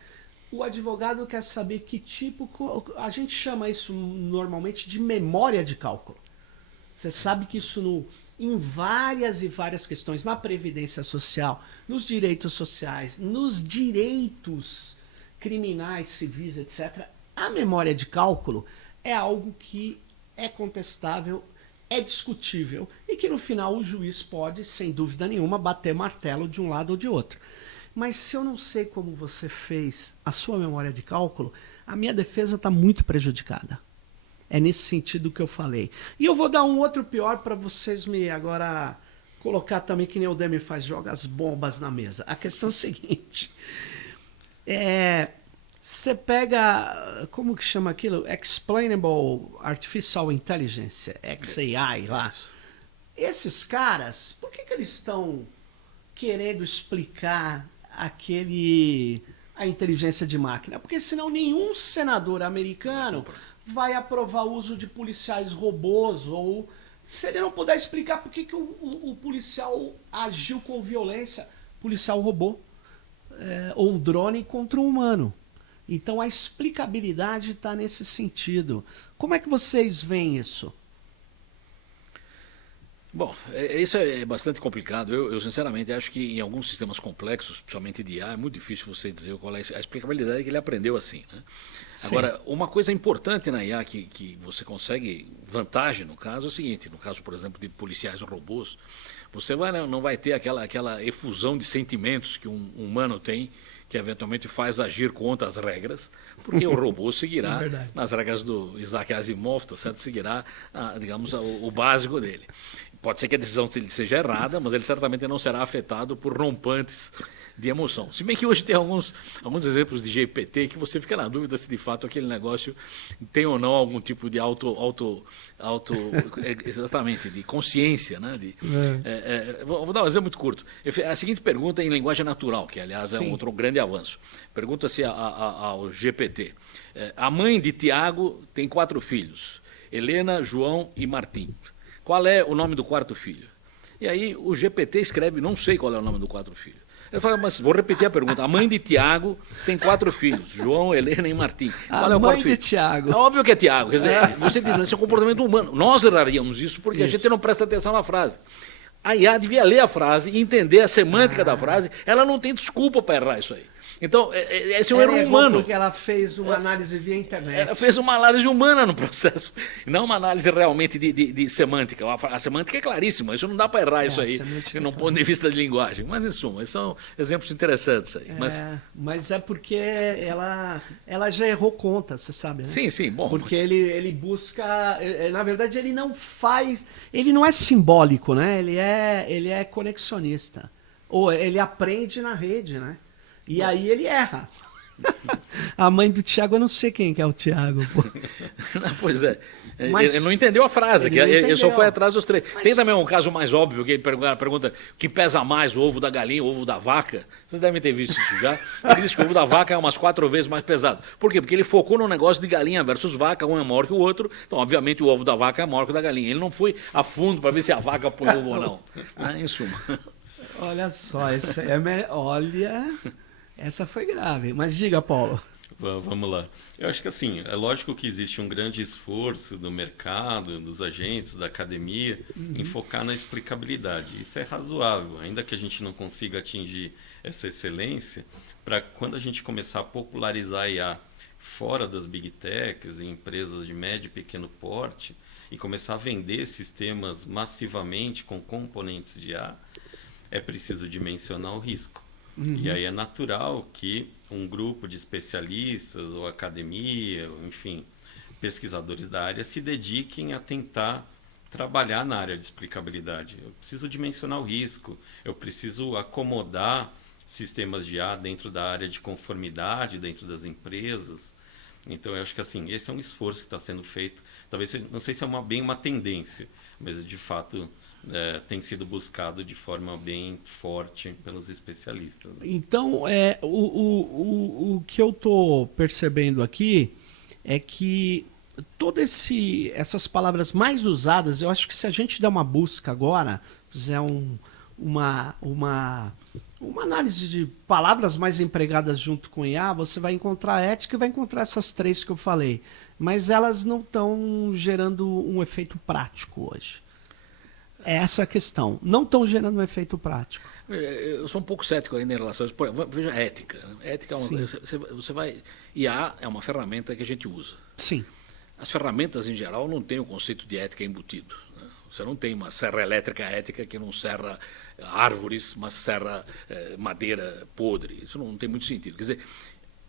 O advogado quer saber que tipo... A gente chama isso normalmente de memória de cálculo. Você sabe que isso em várias e várias questões, na Previdência Social, nos direitos sociais, nos direitos criminais, civis, etc., a memória de cálculo é algo que é contestável, é discutível e que no final o juiz pode, sem dúvida nenhuma, bater martelo de um lado ou de outro. Mas se eu não sei como você fez a sua memória de cálculo, a minha defesa está muito prejudicada. É nesse sentido que eu falei. E eu vou dar um outro pior para vocês me agora colocar também, que nem o Demi faz, joga as bombas na mesa. A questão é a seguinte. Você pega, como que chama aquilo? Explainable Artificial Intelligence, XAI lá. Esses caras, por que eles estão querendo explicar a inteligência de máquina? Porque senão nenhum senador americano vai aprovar o uso de policiais robôs, ou se ele não puder explicar por que o policial agiu com violência, policial robô, ou drone contra um humano. Então a explicabilidade está nesse sentido. Como é que vocês veem isso? Bom, isso é bastante complicado. Eu sinceramente acho que em alguns sistemas complexos, principalmente de IA, é muito difícil você dizer qual é a explicabilidade que ele aprendeu assim, né? Agora, uma coisa importante na IA que você consegue vantagem no caso é o seguinte: no caso, por exemplo, de policiais robôs, você não vai ter aquela efusão de sentimentos que um humano tem, que eventualmente faz agir contra as regras, porque o robô seguirá nas regras do Isaac Asimov, tá certo? Seguirá, digamos, o básico dele. Pode ser que a decisão seja errada, mas ele certamente não será afetado por rompantes de emoção. Se bem que hoje tem alguns exemplos de GPT que você fica na dúvida se de fato aquele negócio tem ou não algum tipo de exatamente, de consciência, né? Vou dar um exemplo muito curto. A seguinte pergunta em linguagem natural, que aliás é um outro grande avanço. Pergunta-se ao GPT. A mãe de Tiago tem 4 filhos, Helena, João e Martim. Qual é o nome do 4º filho? E aí o GPT escreve, não sei qual é o nome do 4º filho. Ele fala, mas vou repetir a pergunta. A mãe de Tiago tem 4 filhos, João, Helena e Martim. Qual é o 4º filho? De Tiago. É óbvio que é Tiago. Quer dizer, você diz, mas esse é um comportamento humano. Nós erraríamos isso porque a gente não presta atenção na frase. A IA devia ler a frase e entender a semântica da frase. Ela não tem desculpa para errar isso aí. Então, esse é um erro humano. Porque ela fez uma análise via internet. Ela fez uma análise humana no processo, não uma análise realmente de semântica. A semântica é claríssima, isso não dá para errar isso aí, no ponto de vista de linguagem. Mas, em suma, esses são exemplos interessantes aí. Mas é porque ela já errou conta, você sabe, né? Sim, bom. Porque ele busca... Na verdade, ele não faz... Ele não é simbólico, né? Ele é conexionista. Ou ele aprende na rede, né? E aí ele erra. A mãe do Tiago, eu não sei quem que é o Tiago. Pois é. Ele não entendeu a frase, ele só foi atrás dos 3. Tem também um caso mais óbvio, que ele pergunta o que pesa mais, o ovo da galinha ou o ovo da vaca. Vocês devem ter visto isso já. Ele disse que o ovo da vaca é umas 4 vezes mais pesado. Por quê? Porque ele focou no negócio de galinha versus vaca, um é maior que o outro. Então, obviamente, o ovo da vaca é maior que o da galinha. Ele não foi a fundo para ver se a vaca põe ovo ou não. Em suma. Olha só, isso olha... Essa foi grave. Mas diga, Paulo. Vamos lá. Eu acho que assim, é lógico que existe um grande esforço do mercado, dos agentes, da academia, em focar na explicabilidade. Isso é razoável, ainda que a gente não consiga atingir essa excelência, para quando a gente começar a popularizar a IA fora das big techs, em empresas de médio e pequeno porte, e começar a vender sistemas massivamente com componentes de IA, é preciso dimensionar o risco. E aí é natural que um grupo de especialistas ou academia, enfim, pesquisadores da área se dediquem a tentar trabalhar na área de explicabilidade. Eu preciso dimensionar o risco, eu preciso acomodar sistemas de IA dentro da área de conformidade, dentro das empresas. Então eu acho que assim, esse é um esforço que está sendo feito. Talvez, não sei se é bem uma tendência, mas de fato... tem sido buscado de forma bem forte pelos especialistas. Então, o que eu estou percebendo aqui é que todas essas palavras mais usadas, eu acho que se a gente der uma busca agora, fizer uma análise de palavras mais empregadas junto com IA, você vai encontrar ética e vai encontrar essas 3 que eu falei. Mas elas não estão gerando um efeito prático hoje. Essa é a questão. Não estão gerando um efeito prático. Eu sou um pouco cético ainda em relação a isso. Veja a ética. Ética é uma coisa. Você vai. IA é uma ferramenta que a gente usa. Sim. As ferramentas, em geral, não têm o conceito de ética embutido. Né? Você não tem uma serra elétrica ética que não serra árvores, mas serra madeira podre. Isso não tem muito sentido. Quer dizer,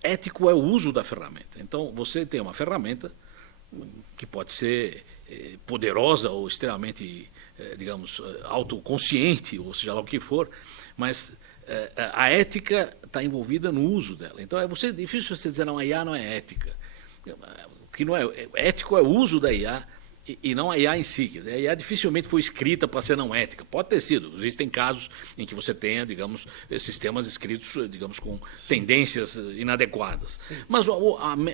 ético é o uso da ferramenta. Então, você tem uma ferramenta que pode ser poderosa ou extremamente, digamos, autoconsciente, ou seja lá o que for, mas a ética está envolvida no uso dela. Então é difícil você dizer, não, a IA não é ética. O que não é ético é o uso da IA e não a IA em si. Quer dizer, a IA dificilmente foi escrita para ser não ética. Pode ter sido. Existem casos em que você tenha, digamos, sistemas escritos, digamos, com tendências inadequadas. Sim. Mas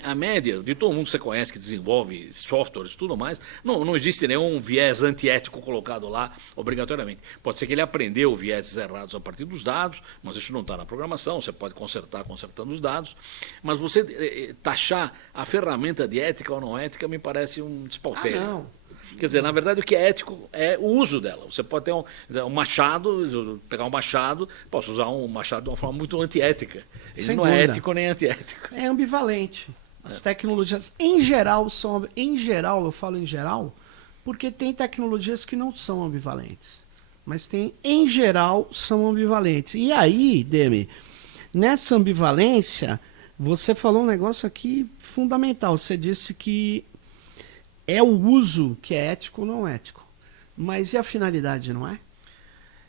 a média de todo mundo que você conhece que desenvolve softwares e tudo mais, não existe nenhum viés antiético colocado lá obrigatoriamente. Pode ser que ele aprendeu vieses errados a partir dos dados, mas isso não está na programação, você pode consertando os dados. Mas você taxar a ferramenta de ética ou não ética me parece um despautério. Não. Quer dizer, na verdade, o que é ético é o uso dela. Você pode ter um machado, pegar um machado, posso usar um machado de uma forma muito antiética. Ele Sem não dúvida. é ético nem antiético. É ambivalente. As tecnologias, em geral, são... Em geral, eu falo em geral, porque tem tecnologias que não são ambivalentes. Mas tem, em geral, são ambivalentes. E aí, Demi, nessa ambivalência, você falou um negócio aqui fundamental. Você disse que é o uso que é ético ou não ético. Mas e a finalidade, não é?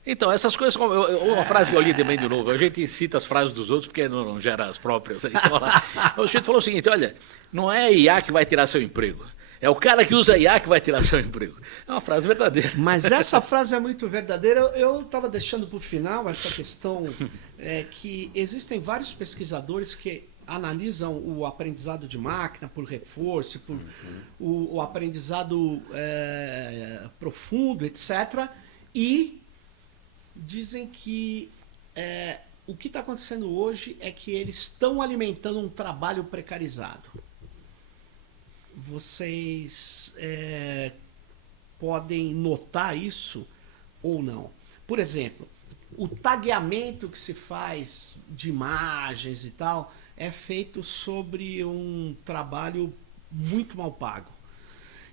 Então, essas coisas, uma frase que eu li também de novo, a gente cita as frases dos outros porque não gera as próprias. Então, o sujeito falou o seguinte, olha, não é a IA que vai tirar seu emprego, é o cara que usa IA que vai tirar seu emprego. É uma frase verdadeira. Mas essa frase é muito verdadeira. Eu estava deixando para o final essa questão que existem vários pesquisadores que analisam o aprendizado de máquina por reforço, por o aprendizado profundo, etc. E dizem que o que está acontecendo hoje é que eles estão alimentando um trabalho precarizado. Vocês podem notar isso ou não? Por exemplo, o tagueamento que se faz de imagens e tal é feito sobre um trabalho muito mal pago.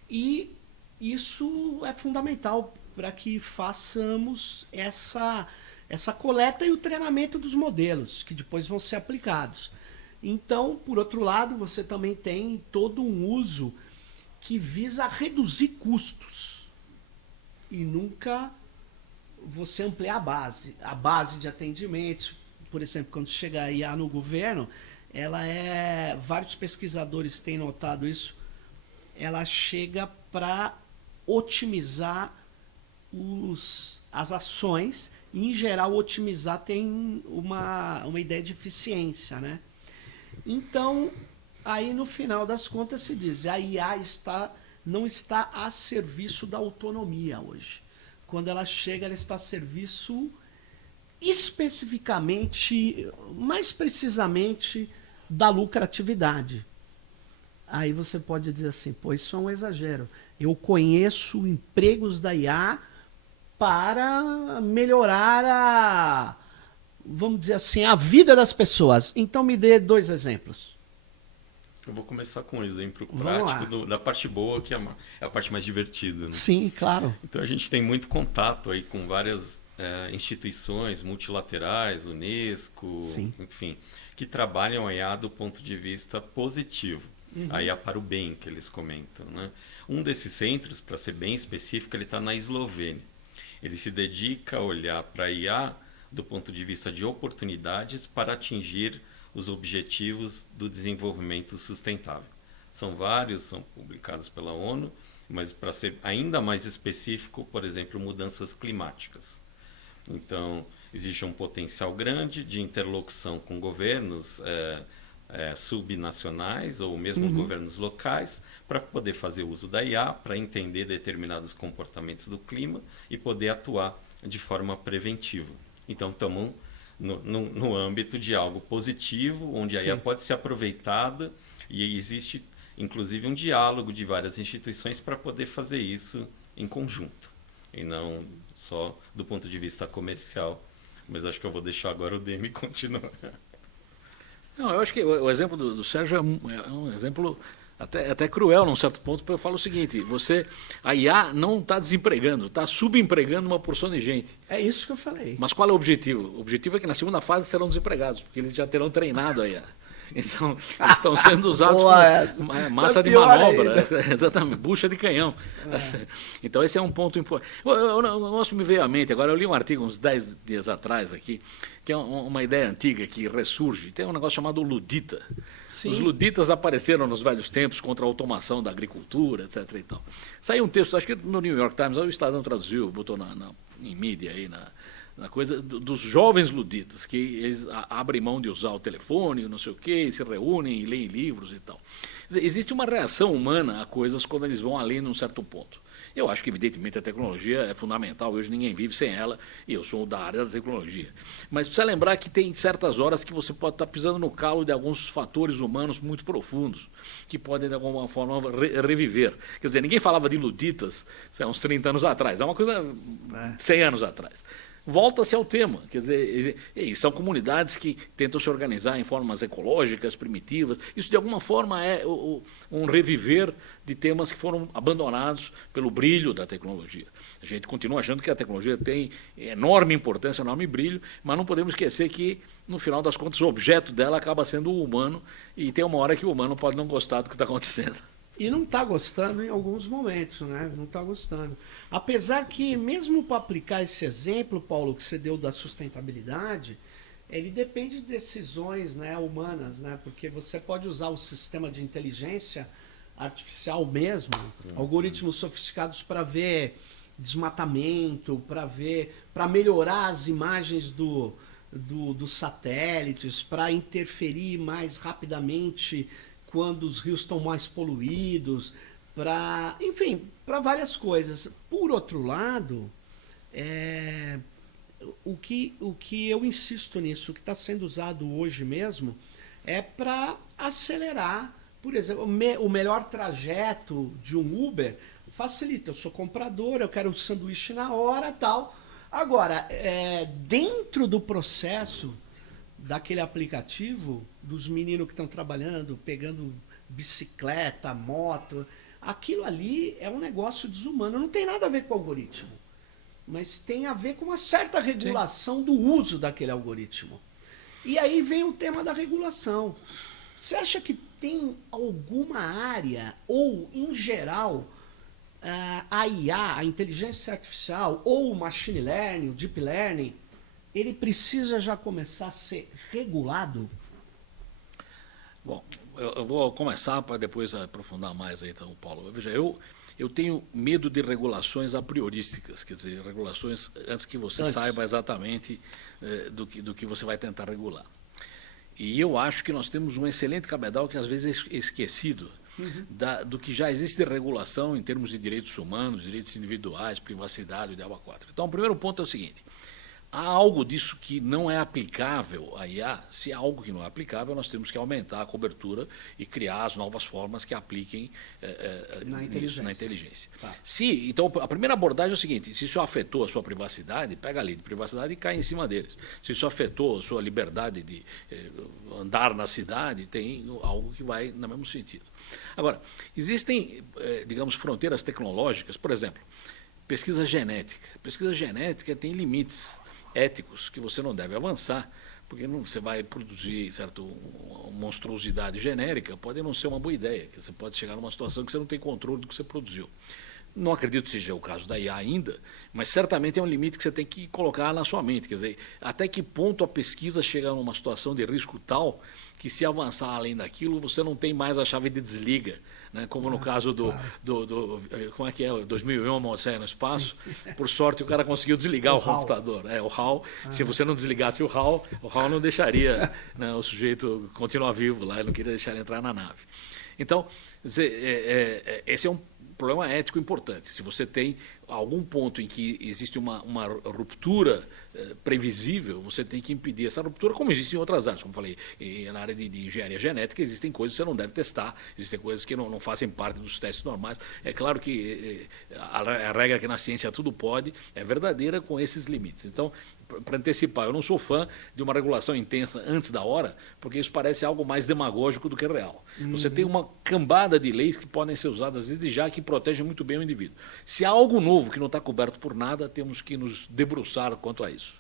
E isso é fundamental para que façamos essa coleta e o treinamento dos modelos, que depois vão ser aplicados. Então, por outro lado, você também tem todo um uso que visa reduzir custos e nunca você ampliar a base de atendimentos. Por exemplo, quando chega a IA no governo, vários pesquisadores têm notado isso, ela chega para otimizar as ações e, em geral, otimizar tem uma ideia de eficiência, né? Então, aí no final das contas se diz, a IA não está a serviço da autonomia hoje. Quando ela chega, ela está a serviço especificamente, mais precisamente, da lucratividade. Aí você pode dizer assim, pô, isso é um exagero. Eu conheço empregos da IA para melhorar vamos dizer assim, a vida das pessoas. Então me dê 2 exemplos. Eu vou começar com um exemplo prático da parte boa, que é a parte mais divertida, né? Sim, claro. Então a gente tem muito contato aí com várias instituições multilaterais, Unesco, sim, enfim, que trabalham a IA do ponto de vista positivo. A IA para o bem, que eles comentam, né? Um desses centros, para ser bem específico, ele está na Eslovênia. Ele se dedica a olhar para a IA do ponto de vista de oportunidades para atingir os objetivos do desenvolvimento sustentável. São vários, são publicados pela ONU, mas para ser ainda mais específico, por exemplo, mudanças climáticas. Então, existe um potencial grande de interlocução com governos subnacionais ou mesmo governos locais para poder fazer uso da IA, para entender determinados comportamentos do clima e poder atuar de forma preventiva. Então, estamos no âmbito de algo positivo, onde a IA pode ser aproveitada e existe, inclusive, um diálogo de várias instituições para poder fazer isso em conjunto, e não só do ponto de vista comercial. Mas acho que eu vou deixar agora o Demi continuar. Não, eu acho que o exemplo do Sérgio é um exemplo até cruel num certo ponto, porque eu falo o seguinte, a IA não está desempregando, está subempregando uma porção de gente. É isso que eu falei. Mas qual é o objetivo? O objetivo é que na segunda fase serão desempregados, porque eles já terão treinado a IA. Então, eles estão sendo usados como massa de manobra, exatamente, bucha de canhão. Então, esse é um ponto importante. O negócio me veio à mente, agora eu li um artigo uns 10 dias atrás aqui, que é uma ideia antiga que ressurge, tem um negócio chamado ludita. Sim. Os luditas apareceram nos velhos tempos contra a automação da agricultura, etc. E tal. Saiu um texto, acho que no New York Times, o Estadão traduziu, botou em mídia aí, na coisa dos jovens luditas, que eles abrem mão de usar o telefone, não sei o quê, se reúnem e leem livros e tal. Existe uma reação humana a coisas quando eles vão além num certo ponto. Eu acho que, evidentemente, a tecnologia é fundamental, hoje ninguém vive sem ela, e eu sou da área da tecnologia. Mas precisa lembrar que tem certas horas que você pode estar pisando no calo de alguns fatores humanos muito profundos, que podem, de alguma forma, reviver. Quer dizer, ninguém falava de luditas há uns 30 anos atrás, é uma coisa 100 anos atrás. Volta-se ao tema, quer dizer, são comunidades que tentam se organizar em formas ecológicas, primitivas. Isso, de alguma forma, é um reviver de temas que foram abandonados pelo brilho da tecnologia. A gente continua achando que a tecnologia tem enorme importância, enorme brilho, mas não podemos esquecer que, no final das contas, o objeto dela acaba sendo o humano, e tem uma hora que o humano pode não gostar do que está acontecendo. E não está gostando em alguns momentos, né? Não está gostando. Apesar que, mesmo para aplicar esse exemplo, Paulo, que você deu da sustentabilidade, ele depende de decisões, né, humanas, né? Porque você pode usar o sistema de inteligência artificial mesmo, algoritmos sofisticados para ver desmatamento, para melhorar as imagens dos satélites, para interferir mais rapidamente quando os rios estão mais poluídos, enfim, para várias coisas. Por outro lado, o que eu insisto nisso, o que está sendo usado hoje mesmo, é para acelerar, por exemplo, o melhor trajeto de um Uber facilita. Eu sou comprador, eu quero um sanduíche na hora, tal. Agora, dentro do processo daquele aplicativo, dos meninos que estão trabalhando, pegando bicicleta, moto, aquilo ali é um negócio desumano. Não tem nada a ver com o algoritmo, mas tem a ver com uma certa regulação do uso daquele algoritmo. E aí vem o tema da regulação. Você acha que tem alguma área, ou em geral, a IA, a inteligência artificial, ou o machine learning, o deep learning, ele precisa já começar a ser regulado? Bom, eu vou começar para depois aprofundar mais aí, então, Paulo. Veja, eu tenho medo de regulações a priorísticas, quer dizer, regulações antes que você saiba exatamente do que você vai tentar regular. E eu acho que nós temos um excelente cabedal que às vezes é esquecido do que já existe de regulação em termos de direitos humanos, direitos individuais, privacidade, o diabo a quatro. Então, o primeiro ponto é o seguinte: há algo disso que não é aplicável à IA? Se há algo que não é aplicável, nós temos que aumentar a cobertura e criar as novas formas que apliquem na inteligência. Tá. Então, a primeira abordagem é o seguinte: se isso afetou a sua privacidade, pega a lei de privacidade e cai em cima deles. Se isso afetou a sua liberdade de andar na cidade, tem algo que vai no mesmo sentido. Agora, existem, digamos, fronteiras tecnológicas, por exemplo, pesquisa genética. Pesquisa genética tem limites éticos que você não deve avançar, porque você vai produzir uma monstruosidade genérica, pode não ser uma boa ideia, que você pode chegar numa situação que você não tem controle do que você produziu. Não acredito que seja o caso da IA ainda, mas certamente é um limite que você tem que colocar na sua mente, quer dizer, até que ponto a pesquisa chega numa situação de risco tal que, se avançar além daquilo, você não tem mais a chave de desliga, né? Como no caso como é que é, 2001, uma Odisseia no Espaço. Sim. Por sorte, o cara conseguiu desligar o computador. O HAL, se você não desligasse o HAL não deixaria, né, o sujeito continuar vivo lá, ele não queria deixar ele entrar na nave. Então, esse é um problema ético importante. Se você tem algum ponto em que existe uma ruptura previsível, você tem que impedir essa ruptura, como existe em outras áreas. Como falei, na área de engenharia genética, existem coisas que você não deve testar, existem coisas que não fazem parte dos testes normais. É claro que a regra que na ciência tudo pode é verdadeira com esses limites. Então, para antecipar, eu não sou fã de uma regulação intensa antes da hora, porque isso parece algo mais demagógico do que real. Você tem uma cambada de leis que podem ser usadas desde já, que protegem muito bem o indivíduo. Se há algo novo que não está coberto por nada, temos que nos debruçar quanto a isso.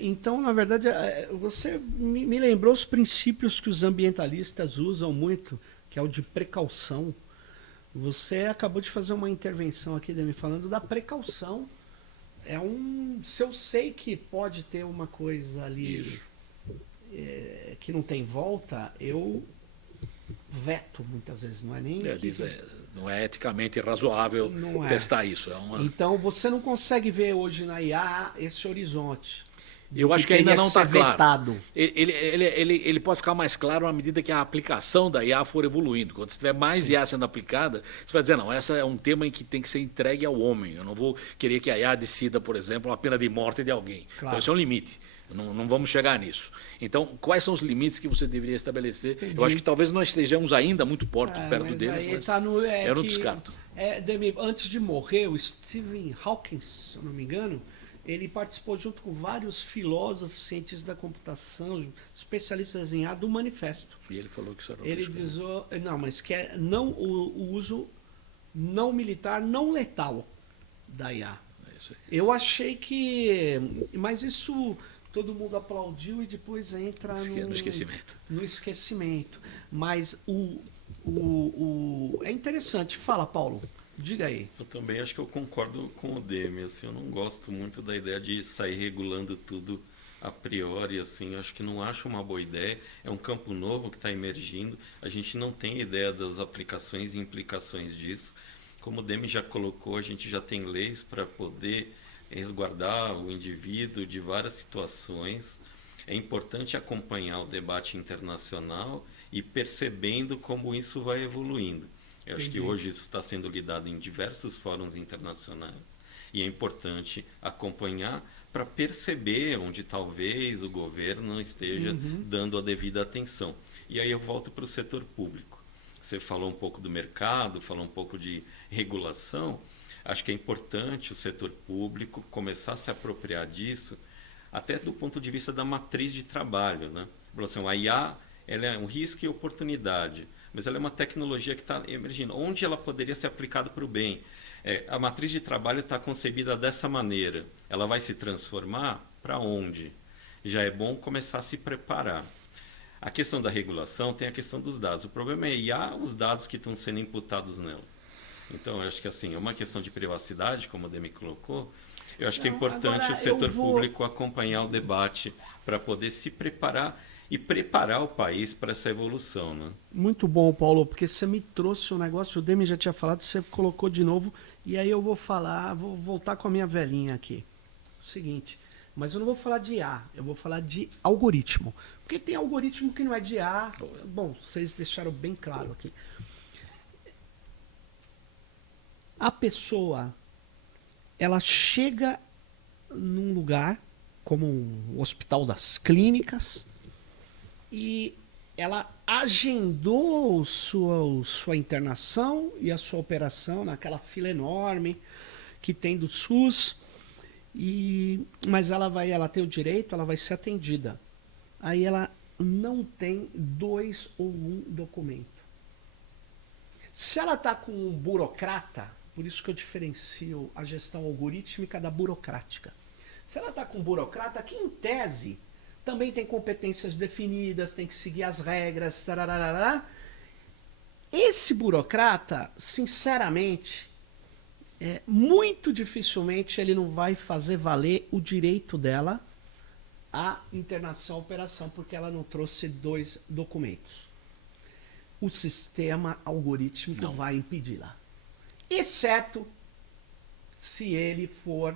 Então, na verdade, você me lembrou os princípios que os ambientalistas usam muito, que é o de precaução. Você acabou de fazer uma intervenção aqui, me falando da precaução. Se eu sei que pode ter uma coisa ali que não tem volta, eu veto muitas vezes, não é nem... não é eticamente razoável testar isso. Então você não consegue ver hoje na IA esse horizonte. Eu acho que ainda não está claro. Vetado. Ele pode ficar mais claro à medida que a aplicação da IA for evoluindo. Quando você tiver mais IA sendo aplicada, você vai dizer, não, essa é um tema em que tem que ser entregue ao homem. Eu não vou querer que a IA decida, por exemplo, a pena de morte de alguém. Claro. Então, esse é um limite. Não vamos chegar nisso. Então, quais são os limites que você deveria estabelecer? Entendi. Eu acho que talvez nós estejamos ainda muito perto deles, mas eu não descarto. Antes de morrer, o Stephen Hawking, se eu não me engano, ele participou junto com vários filósofos, cientistas da computação, especialistas em IA, do manifesto. E ele falou que isso era ele diz, mas que é o uso não militar, não letal da IA. Isso aí. Eu achei que... Mas isso todo mundo aplaudiu e depois entra no esquecimento. No esquecimento. Mas o É interessante. Fala, Paulo. Diga aí. Eu também acho que eu concordo com o Demi, assim, eu não gosto muito da ideia de sair regulando tudo a priori, assim, eu acho que não acho uma boa ideia, é um campo novo que está emergindo, a gente não tem ideia das aplicações e implicações disso, como o Demi já colocou, a gente já tem leis para poder resguardar o indivíduo de várias situações, é importante acompanhar o debate internacional e percebendo como isso vai evoluindo. Eu acho que hoje isso está sendo lidado em diversos fóruns internacionais e é importante acompanhar para perceber onde talvez o governo não esteja dando a devida atenção. E aí eu volto para o setor público. Você falou um pouco do mercado, falou um pouco de regulação. Acho que é importante o setor público começar a se apropriar disso, até do ponto de vista da matriz de trabalho, né? A IA, ela é um risco e oportunidade, mas ela é uma tecnologia que está emergindo. Onde ela poderia ser aplicada para o bem? A matriz de trabalho está concebida dessa maneira. Ela vai se transformar para onde? Já é bom começar a se preparar. A questão da regulação tem a questão dos dados. O problema é IA, os dados que estão sendo imputados nela. Então, eu acho que assim, é uma questão de privacidade, como o Demi colocou. Eu acho que é importante o setor público acompanhar o debate para poder se preparar e preparar o país para essa evolução, né? Muito bom, Paulo, porque você me trouxe um negócio, o Demi já tinha falado, você colocou de novo, e aí eu vou voltar com a minha velhinha aqui. O seguinte, mas eu não vou falar de IA, eu vou falar de algoritmo. Porque tem algoritmo que não é de IA. Bom, vocês deixaram bem claro aqui. A pessoa, ela chega num lugar, como um hospital das clínicas, e ela agendou sua internação e a sua operação naquela fila enorme que tem do SUS, mas ela tem o direito, ela vai ser atendida. Aí ela não tem 2 ou 1 documento. Se ela está com um burocrata, por isso que eu diferencio a gestão algorítmica da burocrática. Se ela está com um burocrata que, em tese, também tem competências definidas, tem que seguir as regras, tararará. Esse burocrata, sinceramente, muito dificilmente ele não vai fazer valer o direito dela à internação à operação, porque ela não trouxe 2 documentos. O sistema algorítmico vai impedi-la. Exceto se ele for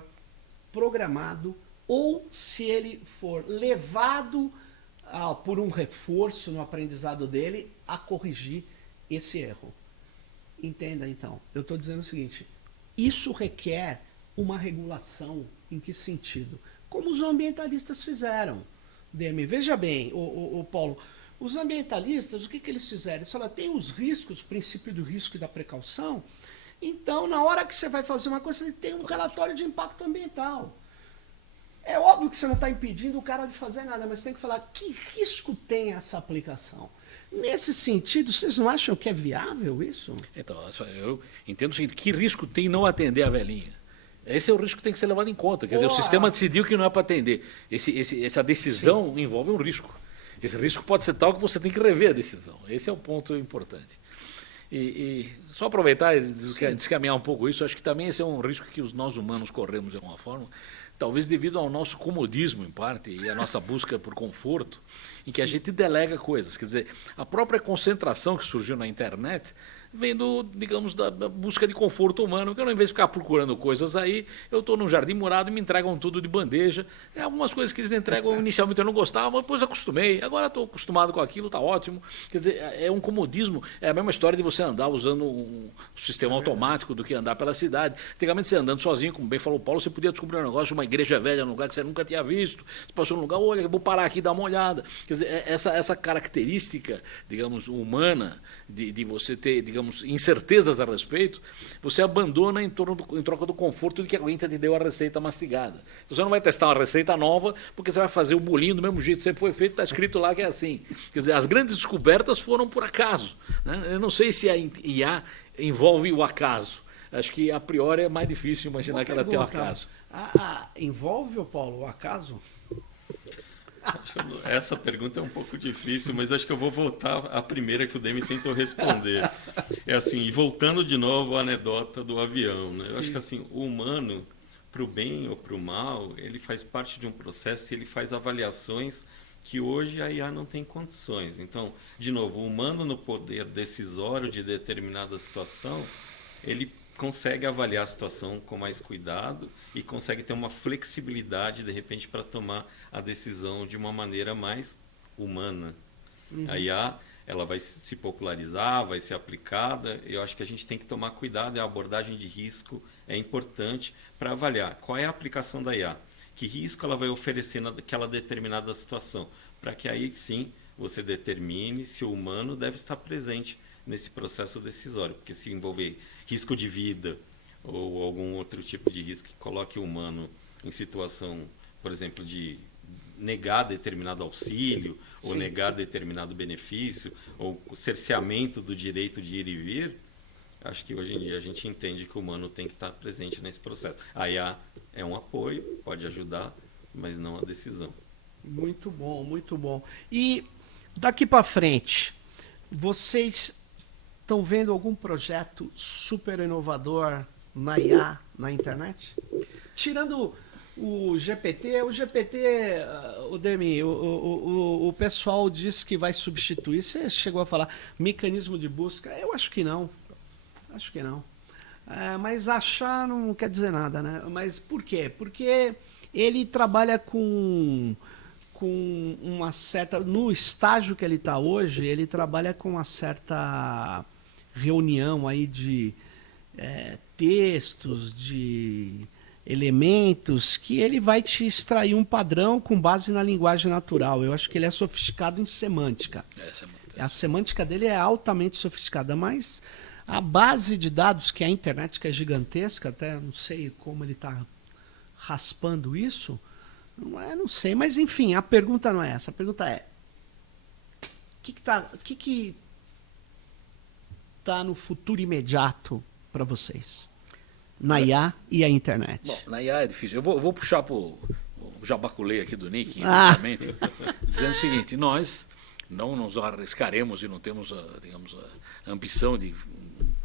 programado ou se ele for levado por um reforço no aprendizado dele a corrigir esse erro. Entenda, então. Eu estou dizendo o seguinte, isso requer uma regulação. Em que sentido? Como os ambientalistas fizeram. Demi, veja bem, o Paulo, os ambientalistas, o que eles fizeram? Eles falaram, tem os riscos, o princípio do risco e da precaução, então, na hora que você vai fazer uma coisa, você tem um relatório de impacto ambiental. É óbvio que você não está impedindo o cara de fazer nada, mas tem que falar que risco tem essa aplicação. Nesse sentido, vocês não acham que é viável isso? Então, eu entendo o seguinte, que risco tem não atender a velhinha? Esse é o risco que tem que ser levado em conta. Quer dizer, o sistema decidiu que não é para atender. Essa decisão envolve um risco. Esse risco pode ser tal que você tem que rever a decisão. Esse é um ponto importante. E só aproveitar e descaminhar um pouco isso, acho que também esse é um risco que nós humanos corremos de alguma forma, talvez devido ao nosso comodismo, em parte, e a nossa busca por conforto, em que a gente delega coisas. Quer dizer, a própria concentração que surgiu na internet vem digamos, da busca de conforto humano, que eu, ao invés de ficar procurando coisas aí, eu estou num jardim morado e me entregam tudo de bandeja. Algumas coisas que eles entregam, inicialmente eu não gostava, mas depois acostumei. Agora estou acostumado com aquilo, está ótimo. Quer dizer, é um comodismo, é a mesma história de você andar usando um sistema automático do que andar pela cidade. Antigamente, você andando sozinho, como bem falou o Paulo, você podia descobrir um negócio de uma igreja velha num lugar que você nunca tinha visto. Você passou num lugar, olha, eu vou parar aqui e dar uma olhada. Quer dizer, essa característica, digamos, humana, de você ter, digamos, incertezas a respeito, você abandona em troca do conforto de que alguém te deu a receita mastigada. Então, você não vai testar uma receita nova, porque você vai fazer o bolinho do mesmo jeito que sempre foi feito, está escrito lá que é assim. Quer dizer, as grandes descobertas foram por acaso, né? Eu não sei se a IA envolve o acaso. Acho que, a priori, é mais difícil imaginar que ela tenha um acaso. Envolve, Paulo, o acaso? Essa pergunta é um pouco difícil, mas acho que eu vou voltar à primeira que o Demi tentou responder. É assim, e voltando de novo à anedota do avião, né? Eu acho que assim, o humano, para o bem ou para o mal, ele faz parte de um processo e ele faz avaliações que hoje a IA não tem condições. Então, de novo, o humano no poder decisório de determinada situação, ele consegue avaliar a situação com mais cuidado e consegue ter uma flexibilidade, de repente, para tomar a decisão de uma maneira mais humana. A IA, ela vai se popularizar, vai ser aplicada. Eu acho que a gente tem que tomar cuidado, a abordagem de risco é importante para avaliar qual é a aplicação da IA, que risco ela vai oferecer naquela determinada situação, para que aí sim você determine se o humano deve estar presente nesse processo decisório, porque se envolver risco de vida ou algum outro tipo de risco que coloque o humano em situação, por exemplo, de negar determinado auxílio, Sim. ou negar determinado benefício, ou cerceamento do direito de ir e vir, acho que hoje em dia a gente entende que o humano tem que estar presente nesse processo. A IA é um apoio, pode ajudar, mas não a decisão. Muito bom, muito bom. E daqui para frente, vocês estão vendo algum projeto super inovador na IA, na internet? Tirando o GPT, o Demi, o pessoal diz que vai substituir. Você chegou a falar mecanismo de busca? Eu acho que não. Acho que não. Mas achar não quer dizer nada, né? Mas por quê? Porque ele trabalha com uma certa... No estágio que ele está hoje, ele trabalha com uma certa reunião aí de textos, de elementos, que ele vai te extrair um padrão com base na linguagem natural. Eu acho que ele é sofisticado em semântica. A semântica dele é altamente sofisticada, mas a base de dados, que é a internet, que é gigantesca, até não sei como ele está raspando isso, não sei, mas enfim, a pergunta não é essa. A pergunta é: o que tá no futuro imediato para vocês? Na IA e a internet. Bom, na IA é difícil. Eu vou puxar para o jabaculê aqui do Nick, imediatamente, dizendo o seguinte: nós não nos arriscaremos e não temos, digamos, a ambição de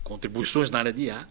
contribuições na área de IA,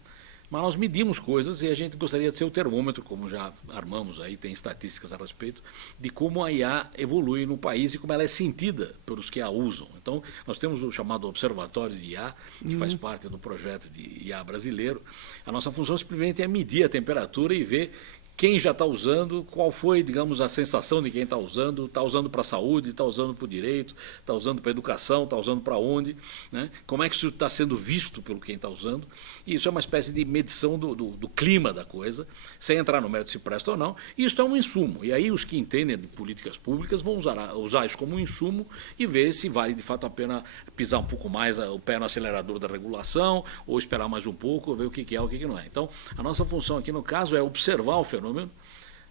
mas nós medimos coisas e a gente gostaria de ser o termômetro, como já armamos aí, tem estatísticas a respeito, de como a IA evolui no país e como ela é sentida pelos que a usam. Então, nós temos o chamado Observatório de IA, que faz parte do projeto de IA brasileiro. A nossa função simplesmente é medir a temperatura e ver quem já está usando, qual foi, digamos, a sensação de quem está usando para a saúde, está usando para o direito, está usando para a educação, está usando para onde, né? Como é que isso está sendo visto pelo quem está usando. E isso é uma espécie de medição do clima da coisa, sem entrar no mérito se presta ou não. E isso é um insumo. E aí os que entendem de políticas públicas vão usar isso como um insumo e ver se vale de fato a pena pisar um pouco mais o pé no acelerador da regulação, ou esperar mais um pouco, ver o que é, o que não é. Então, a nossa função aqui no caso é observar o fenômeno.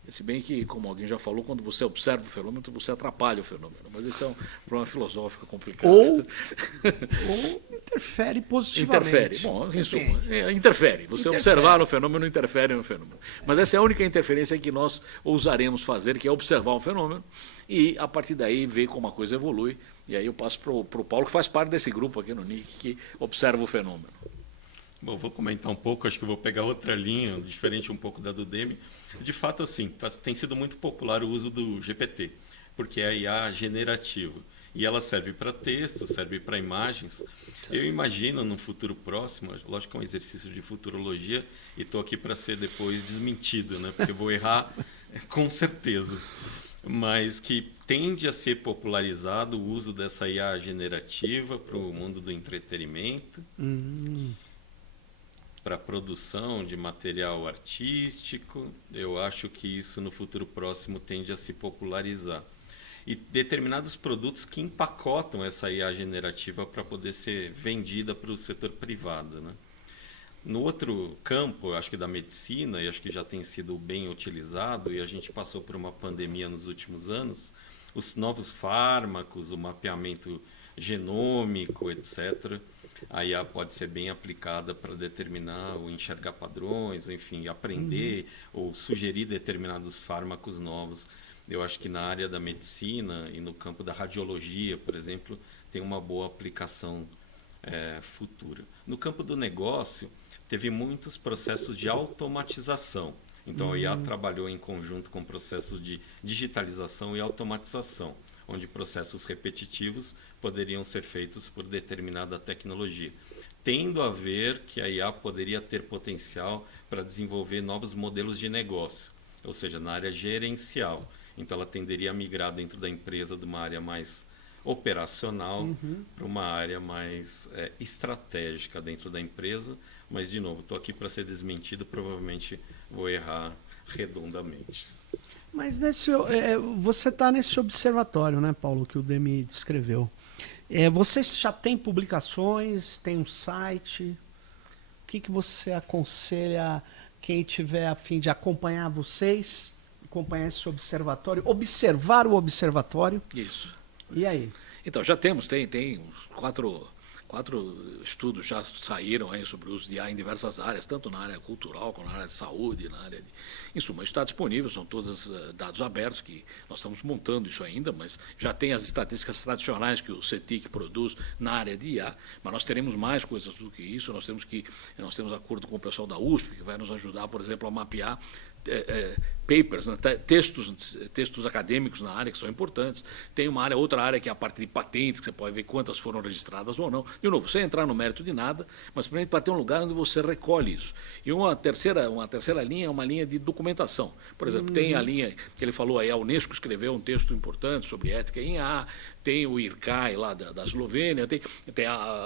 Se bem que, como alguém já falou, quando você observa o fenômeno, você atrapalha o fenômeno. Mas esse é um problema filosófico complicado. Ou interfere positivamente. Interfere. Bom, em suma, interfere. Você observar o fenômeno interfere no fenômeno. Mas essa é a única interferência que nós ousaremos fazer, que é observar o fenômeno e, a partir daí, ver como a coisa evolui. E aí eu passo para o Paulo, que faz parte desse grupo aqui no NIC, que observa o fenômeno. Bom, vou comentar um pouco, acho que vou pegar outra linha, diferente um pouco da do Demi. De fato, assim, tem sido muito popular o uso do GPT, porque é a IA generativa. E ela serve para texto, serve para imagens. Eu imagino, num futuro próximo, lógico que é um exercício de futurologia, e estou aqui para ser depois desmentido, né? Porque eu vou errar com certeza. Mas que tende a ser popularizado o uso dessa IA generativa para o mundo do entretenimento. Para a produção de material artístico, eu acho que isso no futuro próximo tende a se popularizar. E determinados produtos que empacotam essa IA generativa para poder ser vendida para o setor privado, né? No outro campo, acho que da medicina, e acho que já tem sido bem utilizado, e a gente passou por uma pandemia nos últimos anos, os novos fármacos, o mapeamento genômico, etc., a IA pode ser bem aplicada para determinar ou enxergar padrões, ou enfim, aprender ou sugerir determinados fármacos novos. eu acho que na área da medicina e no campo da radiologia, por exemplo, tem uma boa aplicação futura. No campo do negócio, teve muitos processos de automatização. Então, a IA trabalhou em conjunto com processos de digitalização e automatização, onde processos repetitivos poderiam ser feitos por determinada tecnologia, tendo a ver que a IA poderia ter potencial para desenvolver novos modelos de negócio, ou seja, na área gerencial. Então, ela tenderia a migrar dentro da empresa de uma área mais operacional para uma área mais estratégica dentro da empresa. Mas, de novo, estou aqui para ser desmentido, provavelmente vou errar redondamente. Mas você está nesse observatório, né, Paulo, que o Demi descreveu. Você já tem publicações, tem um site? O que você aconselha quem tiver a fim de acompanhar vocês, acompanhar esse observatório, observar o observatório? Isso. E aí? Então, já tem quatro estudos já saíram aí sobre o uso de IA em diversas áreas, tanto na área cultural como na área de saúde, na área de... Em suma, está disponível, são todos dados abertos, que nós estamos montando isso ainda, mas já tem as estatísticas tradicionais que o CETIC produz na área de IA, mas nós teremos mais coisas do que isso, nós temos acordo com o pessoal da USP, que vai nos ajudar, por exemplo, a mapear papers, né, textos acadêmicos na área que são importantes. Tem outra área que é a parte de patentes, que você pode ver quantas foram registradas ou não. De novo, sem entrar no mérito de nada, mas para ter um lugar onde você recolhe isso. E uma terceira linha é uma linha de documentação. Por exemplo, tem a linha que ele falou aí, a Unesco escreveu um texto importante sobre ética em IA, tem o IRCAI lá da Eslovênia,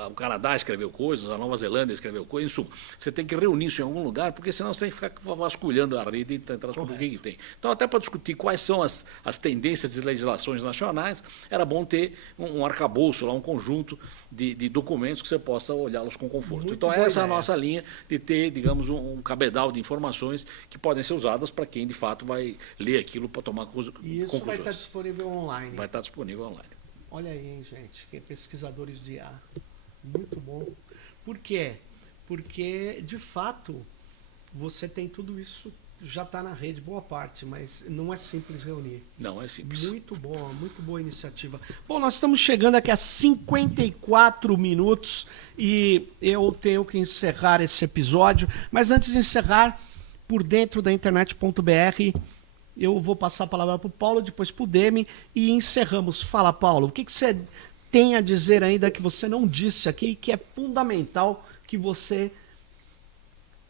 o Canadá escreveu coisas, a Nova Zelândia escreveu coisas, em suma, você tem que reunir isso em algum lugar, porque senão você tem que ficar vasculhando a rede e tentar descobrir o que tem. Então, até para discutir quais são as tendências de legislações nacionais, era bom ter um arcabouço, lá, um conjunto de documentos que você possa olhá-los com conforto. Muito então, boa essa é a ideia. nossa linha de ter, digamos, um cabedal de informações que podem ser usadas para quem, de fato, vai ler aquilo para tomar conclusões. E isso vai estar disponível online. Vai estar disponível online. Olha aí, hein, gente, que pesquisadores de IA. Muito bom. Por quê? Porque, de fato, você tem tudo isso, já está na rede, boa parte, mas não é simples reunir. Não é simples. Muito boa iniciativa. Bom, nós estamos chegando aqui a 54 minutos e eu tenho que encerrar esse episódio, mas antes de encerrar, por dentro da internet.br, eu vou passar a palavra para o Paulo, depois para o Demi e encerramos. Fala, Paulo, o que você tem a dizer ainda que você não disse aqui, que é fundamental que você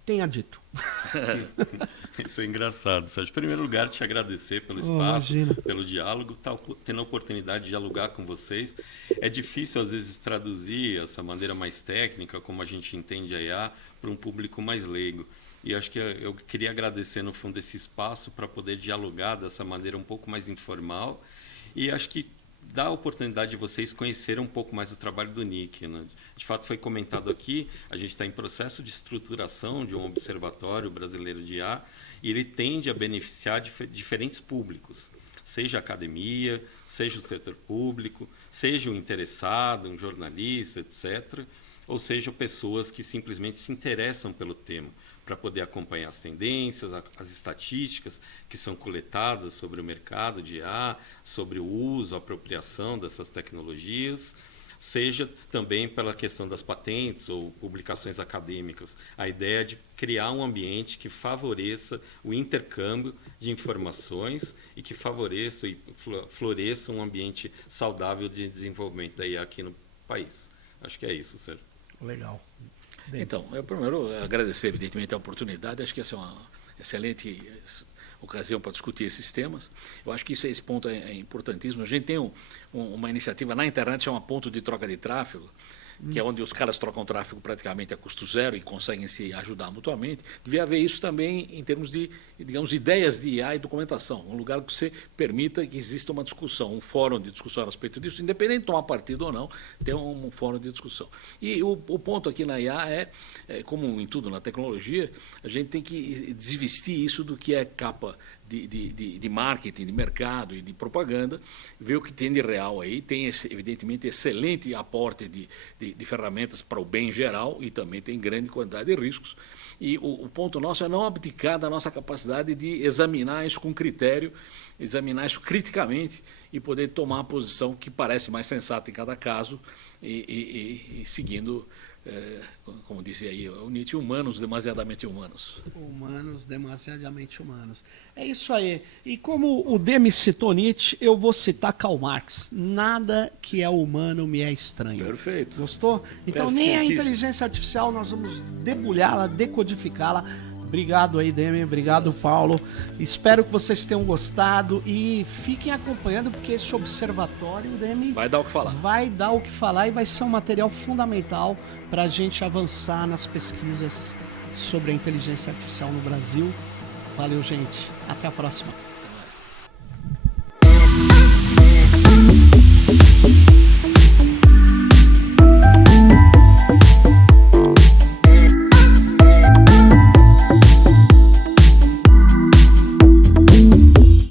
tenha dito? Isso é engraçado, Sérgio. Em primeiro lugar, te agradecer pelo espaço, imagina. pelo diálogo, tendo a oportunidade de dialogar com vocês. É difícil, às vezes, traduzir essa maneira mais técnica, como a gente entende a IA, para um público mais leigo. E acho que eu queria agradecer, no fundo, esse espaço para poder dialogar dessa maneira um pouco mais informal. E acho que dá a oportunidade de vocês conhecerem um pouco mais o trabalho do NIC, né? De fato, foi comentado aqui, a gente está em processo de estruturação de um observatório brasileiro de IA, e ele tende a beneficiar diferentes públicos, seja a academia, seja o setor público, seja um interessado, um jornalista, etc., ou seja, pessoas que simplesmente se interessam pelo tema, para poder acompanhar as tendências, as estatísticas que são coletadas sobre o mercado de IA, sobre o uso, a apropriação dessas tecnologias, seja também pela questão das patentes ou publicações acadêmicas. A ideia é de criar um ambiente que favoreça o intercâmbio de informações e que favoreça e floresça um ambiente saudável de desenvolvimento da IA aqui no país. Acho que é isso, Sérgio. Legal. Então, eu primeiro agradecer, evidentemente, a oportunidade. Acho que essa é uma excelente ocasião para discutir esses temas. Eu acho que esse ponto é importantíssimo. A gente tem uma iniciativa na internet, chama Ponto de Troca de Tráfego, que é onde os caras trocam tráfego praticamente a custo zero e conseguem se ajudar mutuamente. Devia haver isso também em termos de, digamos, ideias de IA e documentação, um lugar que você permita que exista uma discussão, um fórum de discussão a respeito disso, independente de tomar partido ou não, ter um fórum de discussão. E o ponto aqui na IA como em tudo na tecnologia, a gente tem que desvestir isso do que é capa de marketing, de mercado e de propaganda, ver o que tem de real aí. Tem, evidentemente, excelente aporte de ferramentas para o bem geral e também tem grande quantidade de riscos. E o ponto nosso é não abdicar da nossa capacidade de examinar isso com critério, examinar isso criticamente e poder tomar a posição que parece mais sensata em cada caso e seguindo, como disse aí o Nietzsche, humanos demasiadamente humanos. Humanos demasiadamente humanos. É isso aí. E como o Demi citou Nietzsche, eu vou citar Karl Marx. Nada que é humano me é estranho. Perfeito. Gostou? Então nem a inteligência artificial nós vamos debulhá-la, decodificá-la. Obrigado aí, Demi. Obrigado, Paulo. Espero que vocês tenham gostado e fiquem acompanhando, porque esse observatório, Demi, vai dar o que falar. Vai dar o que falar e vai ser um material fundamental para a gente avançar nas pesquisas sobre a inteligência artificial no Brasil. Valeu, gente. Até a próxima. Até mais.